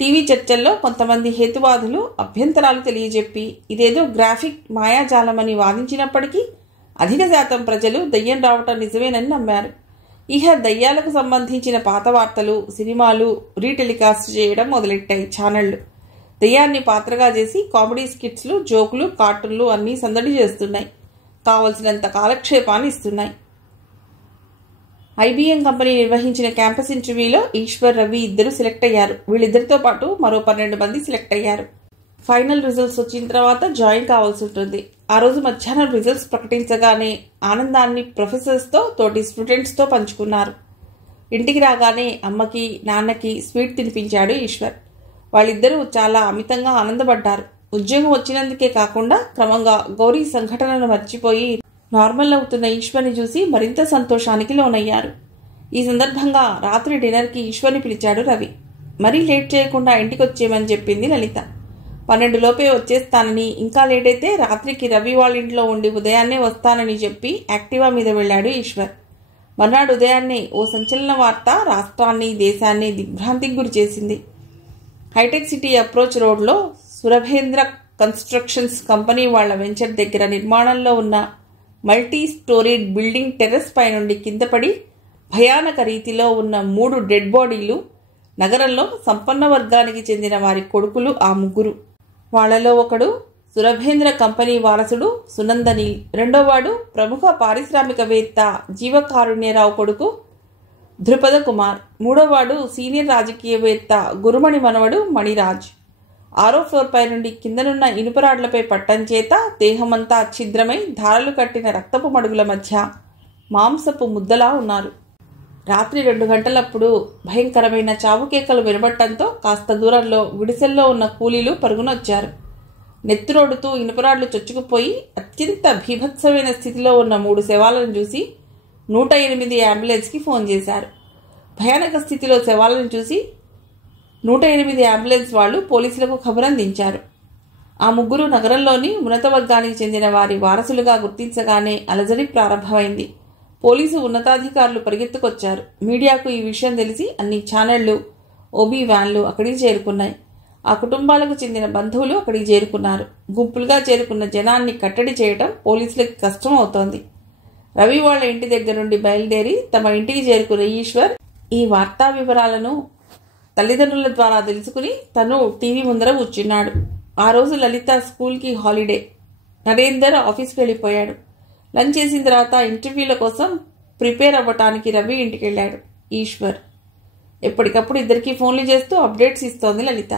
టీవీ చర్చల్లో కొంతమంది హేతువాదులు అభ్యంతరాలు తెలియజెప్పి ఇదేదో గ్రాఫిక్ మాయాజాలమని వాదించినప్పటికీ అధిక శాతం ప్రజలు దయ్యం రావటం నిజమేనని నమ్మారు. ఇహ దయ్యాలకు సంబంధించిన పాత వార్తలు, సినిమాలు రీటెలికాస్ట్ చేయడం మొదలెట్టాయి ఛానళ్లు. దయ్యాన్ని పాత్రగా చేసి కామెడీ స్కిట్స్లు, జోకులు, కార్టూన్లు అన్నీ సందడి చేస్తున్నాయి. కావలసినంత కాలక్షేపాన్ని ఇస్తున్నాయి. ఐబీఎం కంపెనీ నిర్వహించిన క్యాంపస్ ఇంటర్వ్యూలో ఈశ్వర్, రవి ఇద్దరు సెలెక్ట్ అయ్యారు. వీళ్ళిద్దరితో పాటు మరో 12 మంది సెలెక్ట్ అయ్యారు. ఫైనల్ రిజల్ట్స్ వచ్చిన తర్వాత జాయిన్ కావాల్సి ఉంటుంది. ఆ రోజు మధ్యాహ్నం రిజల్ట్స్ ప్రకటించగానే ఆనందాన్ని ప్రొఫెసర్స్తో, తోటి స్టూడెంట్స్తో పంచుకున్నారు. ఇంటికి రాగానే అమ్మకి, నాన్నకి స్వీట్ తినిపించాడు ఈశ్వర్. వాళ్ళిద్దరూ చాలా అమితంగా ఆనందపడ్డారు. ఉద్యోగం వచ్చినందుకే కాకుండా క్రమంగా గౌరీ సంఘటనను మర్చిపోయి నార్మల్ అవుతున్న ఈశ్వర్ని చూసి మరింత సంతోషానికి లోనయ్యారు. ఈ సందర్భంగా రాత్రి డిన్నర్కి ఈశ్వర్ని పిలిచాడు రవి. మరీ లేట్ చేయకుండా ఇంటికి వచ్చేయమని చెప్పింది లలిత. 12 లోపే వచ్చేస్తానని, ఇంకా లేట్ అయితే రాత్రికి రవి వాళ్ళ ఇంట్లో ఉండి ఉదయాన్నే వస్తానని చెప్పి యాక్టివా మీద వెళ్లాడు ఈశ్వర్. మర్నాడు ఉదయాన్నే ఓ సంచలన వార్త రాష్ట్రాన్ని, దేశాన్ని దిగ్భ్రాంతికి గురిచేసింది. హైటెక్ సిటీ అప్రోచ్ రోడ్లో సురభేంద్ర కన్స్ట్రక్షన్స్ కంపెనీ వాళ్ల వెంచర్ దగ్గర నిర్మాణంలో ఉన్న మల్టీ స్టోరీడ్ బిల్డింగ్ టెర్రస్ పై నుండి కిందపడి భయానక రీతిలో ఉన్న 3 డెడ్ బాడీలు. నగరంలో సంపన్న వర్గానికి చెందిన వారి కొడుకులు ఆ 3. వాళ్లలో ఒకడు సురభేంద్ర కంపెనీ వారసుడు సునందనీల్, రెండోవాడు ప్రముఖ పారిశ్రామికవేత్త జీవకారుణ్యరావు కొడుకు ధృపద కుమార్, మూడోవాడు సీనియర్ రాజకీయవేత్త గురుమణి మనవడు మణిరాజ్. 6వ ఫ్లోర్ పై నుండి కిందనున్న ఇనుపరాడ్లపై పట్టం చేత దేహమంతా ఛిద్రమై ధారలు కట్టిన రక్తపు మడుగుల మధ్య మాంసపు ముద్దలా ఉన్నారు. రాత్రి 2 గంటలప్పుడు భయంకరమైన చావుకేకలు వినబట్టంతో కాస్త దూరంలో గుడిసెల్లో ఉన్న కూలీలు పరుగునొచ్చారు. నెత్తురోడుతూ ఇనుపరాడ్లు చొచ్చుకుపోయి అత్యంత భీభత్సమైన స్థితిలో ఉన్న 3 శవాలను చూసి 108 అంబులెన్స్కి ఫోన్ చేశారు. భయానక స్థితిలో శవాలను చూసి 108 అంబులెన్స్ వాళ్లు పోలీసులకు ఖబరందించారు. ఆ 3 నగరంలోని ఉన్నత వర్గానికి చెందిన వారి వారసులుగా గుర్తించగానే అలజడి ప్రారంభమైంది. పోలీసు ఉన్నతాధికారులు పరిగెత్తుకొచ్చారు. మీడియాకు ఈ విషయం తెలిసి అన్ని ఛానళ్లు, ఓబీ వ్యాన్లు అక్కడికి చేరుకున్నాయి. ఆ కుటుంబాలకు చెందిన బంధువులు అక్కడికి చేరుకున్నారు. గుంపులుగా చేరుకున్న జనాన్ని కట్టడి చేయడం పోలీసులకు కష్టం అవుతోంది. రవి వాళ్ల ఇంటి దగ్గర నుండి బయలుదేరి తమ ఇంటికి చేరుకున్న ఈశ్వర్ ఈ వార్తా వివరాలను తల్లిదండ్రుల ద్వారా తెలుసుకుని తను టీవీ ముందర కూర్చున్నాడు. ఆ రోజు లలిత స్కూల్కి హాలిడే. నరేందర్ ఆఫీస్కి వెళ్ళిపోయాడు. లంచ్ చేసిన తర్వాత ఇంటర్వ్యూల కోసం ప్రిపేర్ అవ్వటానికి రవి ఇంటికి వెళ్ళాడు. ఈశ్వర్ ఎప్పటికప్పుడు ఇద్దరికి ఫోన్లు చేస్తూ అప్డేట్స్ ఇస్తోంది లలిత.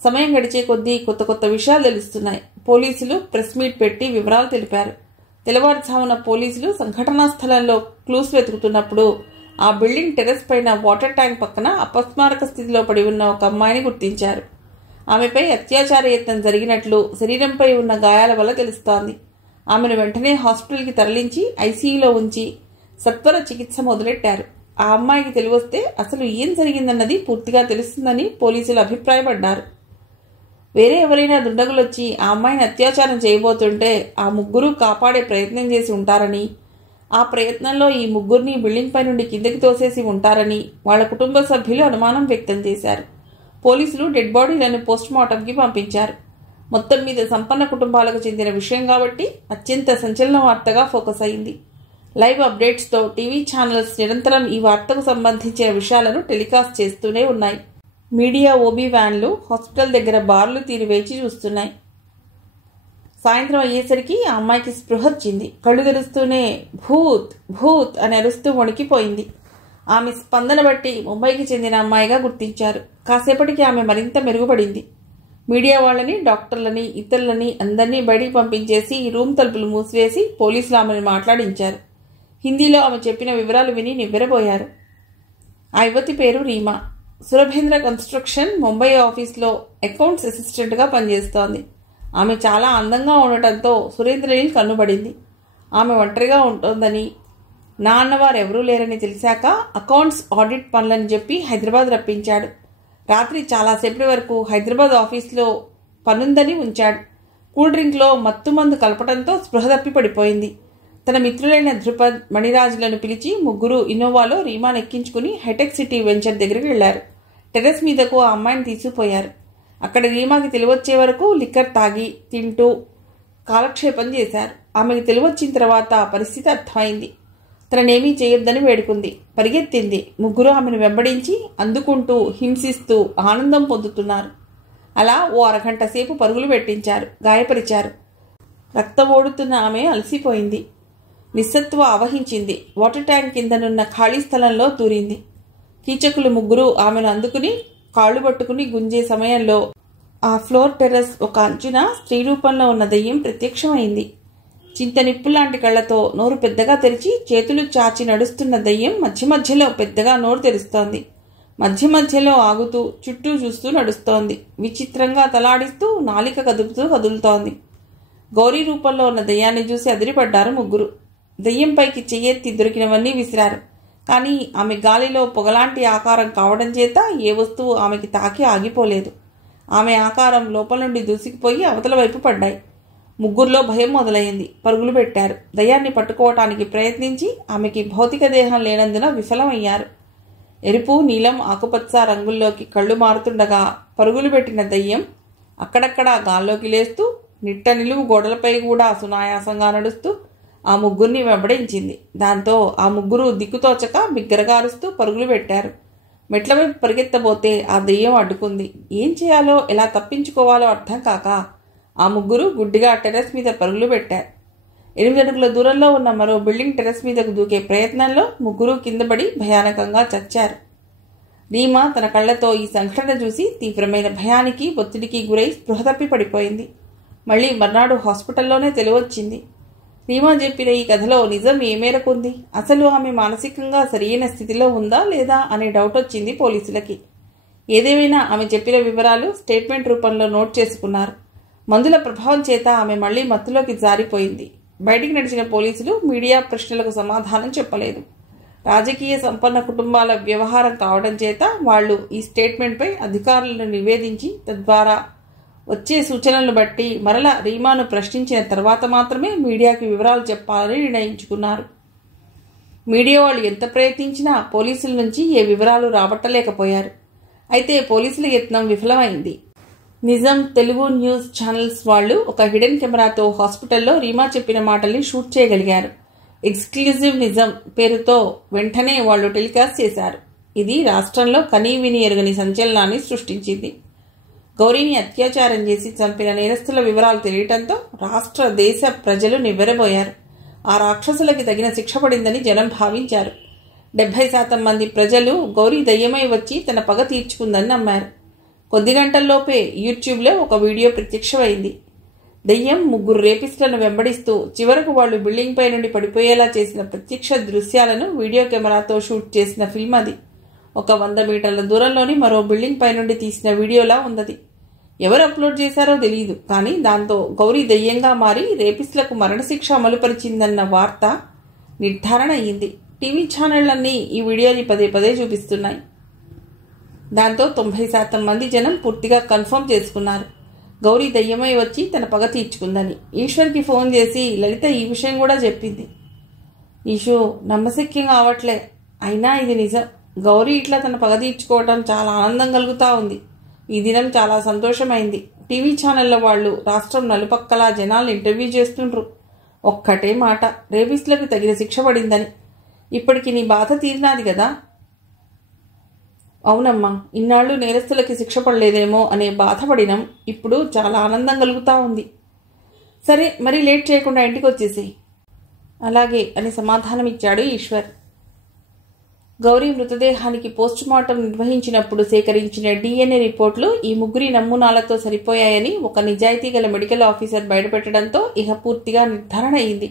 సమయం గడిచే కొద్దీ కొత్త కొత్త విషయాలు తెలుస్తున్నాయి. పోలీసులు ప్రెస్ మీట్ పెట్టి వివరాలు తెలిపారు. తెల్లవారుజామున పోలీసులు సంఘటనా స్థలంలో క్లూస్ వెతుకుతున్నప్పుడు ఆ బిల్డింగ్ టెర్రస్ పైన వాటర్ ట్యాంక్ పక్కన అపస్మారక స్థితిలో పడి ఉన్న ఒక అమ్మాయిని గుర్తించారు. ఆమెపై అత్యాచార యత్నం జరిగినట్లు శరీరంపై ఉన్న గాయాల వల్ల తెలుస్తోంది. ఆమెను వెంటనే హాస్పిటల్కి తరలించి ఐసీయూలో ఉంచి సత్వర చికిత్స మొదలెట్టారు. ఆ అమ్మాయికి తెలివొస్తే అసలు ఏం జరిగిందన్నది పూర్తిగా తెలుస్తుందని పోలీసులు అభిప్రాయపడ్డారు. వేరే ఎవరైనా దుండగులొచ్చి ఆ అమ్మాయిని అత్యాచారం చేయబోతుంటే ఆ 3 కాపాడే ప్రయత్నం చేసి ఉంటారని, ఆ ప్రయత్నంలో ఈ 3 బిల్డింగ్ పై నుండి కిందకి తోసేసి ఉంటారని వాళ్ళ కుటుంబ సభ్యులు అనుమానం వ్యక్తం చేశారు. పోలీసులు డెడ్ బాడీలను పోస్ట్మార్టంకి పంపించారు. మొత్తం మీద సంపన్న కుటుంబాలకు చెందిన విషయం కాబట్టి అత్యంత సంచలన వార్తగా ఫోకస్ అయింది. లైవ్ అప్డేట్స్తో టీవీ ఛానల్స్ నిరంతరం ఈ వార్తకు సంబంధించిన విషయాలను టెలికాస్ట్ చేస్తూనే ఉన్నాయి. మీడియా ఓబీ వ్యాన్లు హాస్పిటల్ దగ్గర బార్లు తీరి వేచి చూస్తున్నాయి. సాయంత్రం అయ్యేసరికి ఆ అమ్మాయికి స్పృహ వచ్చింది. కళ్ళు తెరుస్తూనే భూత్ భూత్ అని అరుస్తూ వణికిపోయింది. ఆమె స్పందన బట్టి ముంబైకి చెందిన అమ్మాయిగా గుర్తించారు. కాసేపటికి ఆమె మరింత మెరుగుపడింది. మీడియా వాళ్ళని, డాక్టర్లని, ఇతరులని అందరినీ బయటికి పంపించేసి రూమ్ తలుపులు మూసివేసి పోలీసులు ఆమెను మాట్లాడించారు. హిందీలో ఆమె చెప్పిన వివరాలు విని నివ్వెరపోయారు. ఆ యువతి పేరు రీమా. సురభేంద్ర కన్స్ట్రక్షన్ ముంబై ఆఫీస్లో అకౌంట్స్ అసిస్టెంట్గా పనిచేస్తోంది. ఆమె చాలా అందంగా ఉండటంతో సురేంద్రనీల్ కన్నుబడింది. ఆమె ఒంటరిగా ఉంటోందని, నా అన్నవారు ఎవరూ లేరని తెలిసాక అకౌంట్స్ ఆడిట్ పనులని చెప్పి హైదరాబాద్ రప్పించాడు. రాత్రి చాలాసేపటి వరకు హైదరాబాద్ ఆఫీస్లో పనుందని ఉంచాడు. కూల్ డ్రింక్లో మత్తుమందు కలపడంతో స్పృహ తప్పి పడిపోయింది. తన మిత్రులైన ధృపద్, మణిరాజులను పిలిచి ముగ్గురు ఇన్నోవాలో రీమాను ఎక్కించుకుని హైటెక్ సిటీ వెంచర్ దగ్గరికి వెళ్లారు. టెర్రస్ మీదకు ఆ అమ్మాయిని తీసుకుపోయారు. అక్కడ రీమాకి తెలివొచ్చే వరకు లిక్కర్ తాగి తింటూ కాలక్షేపం చేశారు. ఆమెకు తెలివొచ్చిన తర్వాత పరిస్థితి అర్థమైంది. తననేమీ చేయొద్దని వేడుకుంది. పరిగెత్తింది. ముగ్గురు ఆమెను వెంబడించి అందుకుంటూ హింసిస్తూ ఆనందం పొందుతున్నారు. అలా ఓ అరగంట సేపు పరుగులు పెట్టించారు. గాయపరిచారు. రక్తం ఓడుతున్న ఆమె అలసిపోయింది. నిస్సత్వ ఆవహించింది. వాటర్ ట్యాంక్ కిందనున్న ఖాళీ స్థలంలో దూరింది. కీచకులు ముగ్గురు ఆమెను అందుకుని కాళ్ళు పట్టుకుని గుంజే సమయంలో ఆ ఫ్లోర్ టెర్రస్ ఒక అంచున స్త్రీ రూపంలో ఉన్న దెయ్యం ప్రత్యక్షమైంది. చింత నిప్పులాంటి కళ్లతో నోరు పెద్దగా తెరిచి చేతులు చాచి నడుస్తున్న దెయ్యం మధ్య మధ్యలో పెద్దగా నోరు తెరుస్తోంది. మధ్య మధ్యలో ఆగుతూ చుట్టూ చూస్తూ నడుస్తోంది. విచిత్రంగా తలాడిస్తూ నాలిక కదుపుతూ కదులుతోంది. గౌరీ రూపంలో ఉన్న దెయ్యాన్ని చూసి అదిరిపడ్డారు ముగ్గురు. దెయ్యంపైకి చెయ్యెత్తి దొరికినవన్నీ విసిరారు. కానీ ఆమె గాలిలో పొగలాంటి ఆకారం కావడం చేత ఏ వస్తువు ఆమెకి తాకి ఆగిపోలేదు. ఆమె ఆకారం లోపల నుండి దూసుకుపోయి అవతల వైపు పడ్డాయి. ముగ్గురులో భయం మొదలైంది. పరుగులు పెట్టారు. దయ్యాన్ని పట్టుకోవటానికి ప్రయత్నించి ఆమెకి భౌతిక దేహం లేనందున విఫలమయ్యారు. ఎరుపు, నీలం, ఆకుపచ్చ రంగుల్లోకి కళ్ళు మారుతుండగా పరుగులు పెట్టిన దయ్యం అక్కడక్కడా గాల్లోకి లేస్తూ నిట్ట నిలువు గోడలపై కూడా సునాయాసంగా నడుస్తూ ఆ ముగ్గురిని వెంబడించింది. దాంతో ఆ ముగ్గురు దిక్కుతోచక బిగ్గరగా అరుస్తూ పరుగులు పెట్టారు. మెట్ల వైపు పరిగెత్తబోతే ఆ దెయ్యం అడ్డుకుంది. ఏం చేయాలో, ఎలా తప్పించుకోవాలో అర్థం కాక ఆ ముగ్గురు గుడ్డిగా టెర్రస్ మీద పరుగులు పెట్టారు. 8 అడుగుల దూరంలో ఉన్న మరో బిల్డింగ్ టెర్రస్ మీదకు దూకే ప్రయత్నంలో ముగ్గురు కిందపడి భయానకంగా చచ్చారు. రీమా తన కళ్లతో ఈ సంఘటన చూసి తీవ్రమైన భయానికి, ఒత్తిడికి గురై స్పృహ తప్పి పడిపోయింది. మళ్లీ మర్నాడు హాస్పిటల్లోనే తెలివొచ్చింది. రీమా చెప్పిన ఈ కథలో నిజం ఏ మేరకు ఉంది? అసలు ఆమె మానసికంగా సరియైన స్థితిలో ఉందా లేదా అనే డౌట్ వచ్చింది పోలీసులకి. ఏదేమైనా ఆమె చెప్పిన వివరాలు స్టేట్మెంట్ రూపంలో నోట్ చేసుకున్నారు. మందుల ప్రభావం చేత ఆమె మళ్లీ మత్తులోకి జారిపోయింది. బయటికి నడిచిన పోలీసులు మీడియా ప్రశ్నలకు సమాధానం చెప్పలేదు. రాజకీయ సంపన్న కుటుంబాల వ్యవహారం కావడం చేత వాళ్లు ఈ స్టేట్మెంట్పై అధికారులను నివేదించి తద్వారా వచ్చే సూచనలను బట్టి మరల రీమాను ప్రశ్నించిన తర్వాత మాత్రమే మీడియాకి వివరాలు చెప్పాలని నిర్ణయించుకున్నారు. మీడియా వాళ్ళు ఎంత ప్రయత్నించినా పోలీసుల నుంచి ఏ వివరాలు రాబట్టలేకపోయారు. అయితే పోలీసుల యత్నం విఫలమైంది. నిజం తెలుగు న్యూస్ ఛానల్స్ వాళ్ళు ఒక హిడెన్ కెమెరాతో హాస్పిటల్లో రీమా చెప్పిన మాటల్ని షూట్ చేయగలిగారు. ఎక్స్క్లూజివ్ నిజం పేరుతో వెంటనే వాళ్ళు టెలికాస్ట్ చేశారు. ఇది రాష్ట్రంలో కనీ విని ఎరుగని సంచలనాన్ని సృష్టించింది. గౌరీని అత్యాచారం చేసి చంపిన నేరస్తుల వివరాలు తెలియటంతో రాష్ట్ర, దేశ ప్రజలు నివ్వెరబోయారు. ఆ రాక్షసులకి తగిన శిక్ష పడిందని జనం భావించారు. 70% మంది ప్రజలు గౌరీ దయ్యమై వచ్చి తన పగ తీర్చుకుందని నమ్మారు. కొద్ది గంటల్లోపే యూట్యూబ్లో ఒక వీడియో ప్రత్యక్షమైంది. దయ్యం ముగ్గురు రేపిస్టులను వెంబడిస్తూ చివరకు వాళ్లు బిల్డింగ్ పై నుండి పడిపోయేలా చేసిన ప్రత్యక్ష దృశ్యాలను వీడియో కెమెరాతో షూట్ చేసిన ఫిల్మ్ అది. ఒక 100 మీటర్ల దూరంలోని మరో బిల్డింగ్ పై నుండి తీసిన వీడియోలా ఉన్నది. ఎవరు అప్లోడ్ చేశారో తెలియదు. కానీ దాంతో గౌరీ దయ్యంగా మారి రేపిస్టులకు మరణశిక్ష అమలుపరిచిందన్న వార్త నిర్ధారణ అయ్యింది. టీవీ ఛానళ్లన్నీ ఈ వీడియోని పదే పదే చూపిస్తున్నాయి. దాంతో 90% మంది జనం పూర్తిగా కన్ఫర్మ్ చేసుకున్నారు గౌరీ దయ్యమై వచ్చి తన పగ తీర్చుకుందని. ఈశ్వర్కి ఫోన్ చేసి లలిత ఈ విషయం కూడా చెప్పింది. ఈశు, నమ్మశక్యంగా అవట్లే, అయినా ఇది నిజం. గౌరీ ఇట్లా తన పగ తీర్చుకోవటం చాలా ఆనందం కలుగుతా ఉంది. ఈ దినం చాలా సంతోషమైంది. టీవీ ఛానళ్ల వాళ్ళు రాష్ట్రం నలుపక్కలా జనాలను ఇంటర్వ్యూ చేస్తుండ్రు. ఒక్కటే మాట, రేపిస్టులకు తగిన శిక్ష పడిందని. ఇప్పటికి నీ బాధ తీరినాది కదా? అవునమ్మా, ఇన్నాళ్ళు నేరస్తులకి శిక్ష పడలేదేమో అనే బాధపడినం. ఇప్పుడు చాలా ఆనందం కలుగుతా ఉంది. సరే, మరి లేట్ చేయకుండా ఇంటికి వచ్చేసి. అలాగే అని సమాధానమిచ్చాడు ఈశ్వర్. గౌరీ మృతదేహానికి పోస్టుమార్టం నిర్వహించినప్పుడు సేకరించిన DNA రిపోర్టులు ఈ ముగ్గురి నమూనాలతో సరిపోయాయని ఒక నిజాయితీ గల మెడికల్ ఆఫీసర్ బయటపెట్టడంతో ఇక పూర్తిగా నిర్ధారణ అయింది.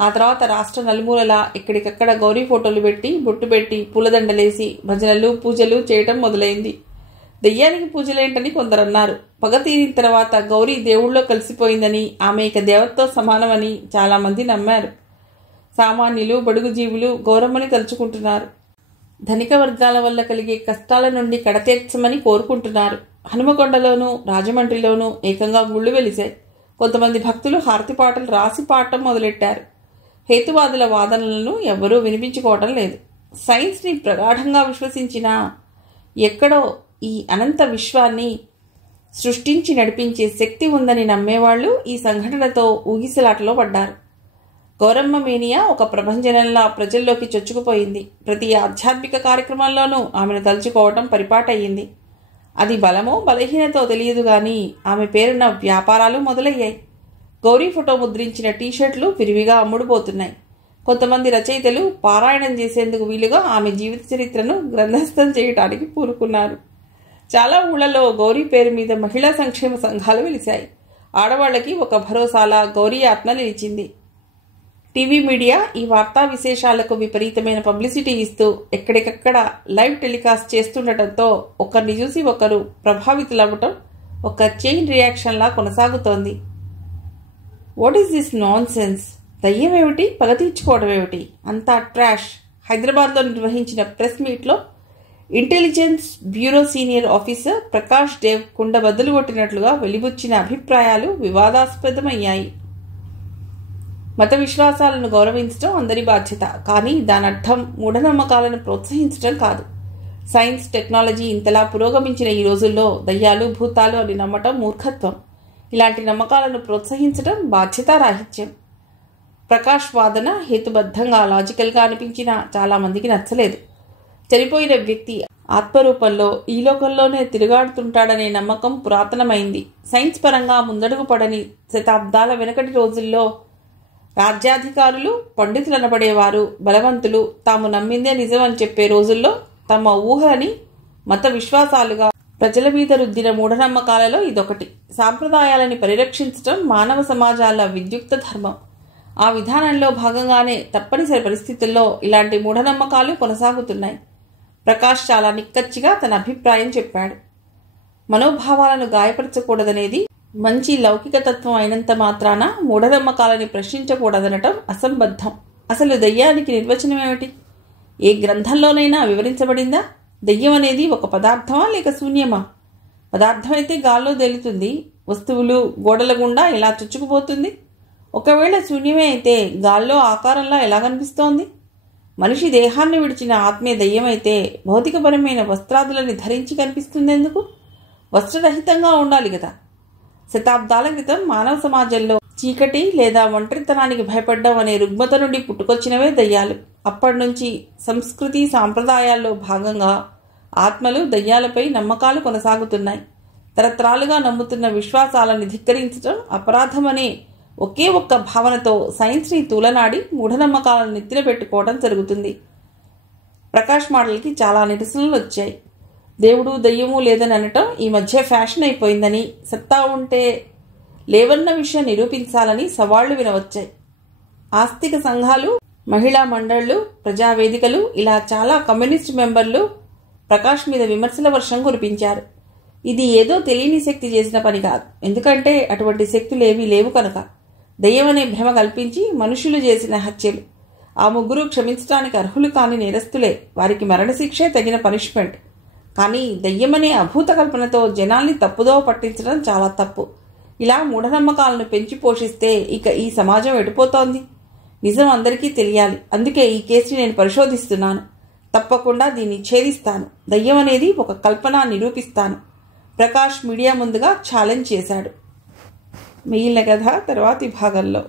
ఆ తర్వాత రాష్ట్ర నలుమూలలా ఎక్కడికక్కడ గౌరీ ఫోటోలు పెట్టి బొట్టు పెట్టి పూలదండలేసి భజనలు పూజలు చేయటం మొదలైంది. దెయ్యానికి పూజలేంటని కొందరన్నారు. పగ తీరిన తర్వాత గౌరీ దేవుళ్ళో కలిసిపోయిందని, ఆమె ఇక దేవతతో సమానమని చాలామంది నమ్మారు. సామాన్యులు, బడుగు జీవులు గౌరమ్మని తలుచుకుంటున్నారు. ధనిక వర్గాల వల్ల కలిగే కష్టాల నుండి కడతీర్చమని కోరుకుంటున్నారు. హనుమకొండలోనూ రాజమండ్రిలోనూ ఏకంగా గుళ్ళు వెలిశాయి. కొంతమంది భక్తులు హారతి పాటలు రాసి పాడటం మొదలెట్టారు. హేతువాదుల వాదనలను ఎవ్వరూ వినిపించుకోవటం లేదు. సైన్స్ని ప్రగాఢంగా విశ్వసించినా ఎక్కడో ఈ అనంత విశ్వాన్ని సృష్టించి నడిపించే శక్తి ఉందని నమ్మేవాళ్లు ఈ సంఘటనతో ఊగిసలాటలో పడ్డారు. గౌరమ్మ మేనియా ఒక ప్రభంజనంలా ప్రజల్లోకి చొచ్చుకుపోయింది. ప్రతి ఆధ్యాత్మిక కార్యక్రమంలోనూ ఆమెను తలుచుకోవటం పరిపాటయ్యింది. అది బలమో బలహీనతో తెలియదు గాని ఆమె పేరున్న వ్యాపారాలు మొదలయ్యాయి. గౌరీ ఫోటో ముద్రించిన టీషర్ట్లు విరివిగా అమ్ముడుపోతున్నాయి. కొంతమంది రచయితలు పారాయణం చేసేందుకు వీలుగా ఆమె జీవిత చరిత్రను గ్రంథస్థం చేయడానికి పూనుకున్నారు. చాలా ఊళ్ళలో గౌరీ పేరు మీద మహిళా సంక్షేమ సంఘాలు వెలిశాయి. ఆడవాళ్లకి ఒక భరోసాలా గౌరీ ఆత్మ నిలిచింది. టీవీ మీడియా ఈ వార్తా విశేషాలకు విపరీతమైన పబ్లిసిటీ ఇస్తూ ఎక్కడికక్కడ లైవ్ టెలికాస్ట్ చేస్తుండటంతో ఒకరిని చూసి ఒకరు ప్రభావితులవ్వటం ఒక చైన్ రియాక్షన్లా కొనసాగుతోంది. What is this non sense? దయ్యం ఏమిటి, పగ తీర్చుకోవడం ఏమిటి, అంతా ట్రాష్. హైదరాబాద్లో నిర్వహించిన ప్రెస్ మీట్లో intelligence bureau senior officer Prakash Dev కుండబద్దలు కొట్టినట్లుగా వెలిబుచ్చిన అభిప్రాయాలు వివాదాస్పదమయ్యాయి. మత విశ్వాసాలను గౌరవించడం అందరి బాధ్యత, కానీ దాని అర్థం మూఢనమ్మకాలను ప్రోత్సహించడం కాదు. సైన్స్, టెక్నాలజీ ఇంతలా పురోగమించిన ఈ రోజుల్లో దయ్యాలు, భూతాలు అని నమ్మటం మూర్ఖత్వం. ఇలాంటి నమ్మకాలను ప్రోత్సహించడం బాధ్యతారాహిత్యం. ప్రకాష్ వాదన హేతుబద్ధంగా, లాజికల్గా అనిపించినా చాలామందికి నచ్చలేదు. చనిపోయిన వ్యక్తి ఆత్మరూపంలో ఈ లోకంలోనే తిరుగాడుతుంటాడనే నమ్మకం పురాతనమైంది. సైన్స్ పరంగా ముందడుగు పడని శతాబ్దాల వెనకటి రోజుల్లో రాజ్యాధికారులు, పండితులు అనబడేవారు, బలవంతులు తాము నమ్మిందే నిజం అని చెప్పే రోజుల్లో తమ ఊహలని మత విశ్వాసాలుగా ప్రజల మీద రుద్దిన మూఢనమ్మకాలలో ఇదొకటి. సాంప్రదాయాలని పరిరక్షించడం మానవ సమాజాల విద్యుక్త ధర్మం. ఆ విధానంలో భాగంగానే తప్పనిసరి పరిస్థితుల్లో ఇలాంటి మూఢనమ్మకాలు కొనసాగుతున్నాయి. ప్రకాష్ చాలా నిక్కచ్చిగా తన అభిప్రాయం చెప్పాడు. మనోభావాలను గాయపరచకూడదనేది మంచి లౌకిక తత్వం అయినంత మాత్రాన మూఢనమ్మకాలని ప్రశ్నించకూడదనటం అసంబద్ధం. అసలు దయ్యానికి నిర్వచనం ఏమిటి? ఏ గ్రంథంలోనైనా వివరించబడిందా? దయ్యం అనేది ఒక పదార్థమా లేక శూన్యమా? పదార్థమైతే గాల్లో తేలుతుంది. వస్తువులు గోడల గుండా ఎలా చొచ్చుకుపోతుంది? ఒకవేళ శూన్యమే అయితే గాల్లో ఆకారంలా ఎలా కనిపిస్తోంది? మనిషి దేహాన్ని విడిచిన ఆత్మే దయ్యమైతే భౌతికపరమైన వస్త్రాదులని ధరించి కనిపిస్తుందెందుకు? వస్త్రరహితంగా ఉండాలి కదా. శతాబ్దాల క్రితం మానవ సమాజంలో చీకటి లేదా ఒంటరితనానికి భయపడ్డం అనే రుగ్మత నుండి పుట్టుకొచ్చినవే దయ్యాలు. అప్పటి నుంచి సంస్కృతి సాంప్రదాయాల్లో భాగంగా ఆత్మలు, దయ్యాలపై నమ్మకాలు కొనసాగుతున్నాయి. తరతరాలుగా నమ్ముతున్న విశ్వాసాలను ధిక్కరించడం అపరాధమనే ఒకే ఒక్క భావనతో సైన్స్ని తూలనాడి మూఢనమ్మకాలను నెత్తిన పెట్టుకోవడం జరుగుతుంది. ప్రకాష్ మాటలకి చాలా నిరసనలు వచ్చాయి. దేవుడు, దయ్యము లేదని అనటం ఈ మధ్య ఫ్యాషన్ అయిపోయిందని, సత్తా ఉంటే లేవన్న విషయం నిరూపించాలని సవాళ్లు వినవచ్చాయి. ఆస్తిక సంఘాలు, మహిళా మండళ్లు, ప్రజావేదికలు ఇలా చాలా కమ్యూనిస్ట్ మెంబర్లు ప్రకాష్ మీద విమర్శల వర్షం కురిపించారు. ఇది ఏదో తెలియని శక్తి చేసిన పని కాదు. ఎందుకంటే అటువంటి శక్తులేవీ లేవు కనుక. దయ్యం అనే భ్రమ కల్పించి మనుషులు చేసిన హత్యలు. ఆ ముగ్గురు క్షమించడానికి అర్హులు కాని నేరస్తులే. వారికి మరణశిక్షే తగిన పనిష్మెంట్. కానీ దయ్యమనే అభూత కల్పనతో జనాల్ని తప్పుదోవ పట్టించడం చాలా తప్పు. ఇలా మూఢనమ్మకాలను పెంచి పోషిస్తే ఇక ఈ సమాజం ఎడిపోతోంది. నిజం అందరికీ తెలియాలి. అందుకే ఈ కేసుని నేను పరిశోధిస్తున్నాను. తప్పకుండా దీన్ని ఛేదిస్తాను. దయ్యం అనేది ఒక కల్పన నిరూపిస్తాను. ప్రకాష్ మీడియా ముందుగా ఛాలెంజ్ చేశాడు. మిగిలిన కథ తర్వాతి భాగంలో.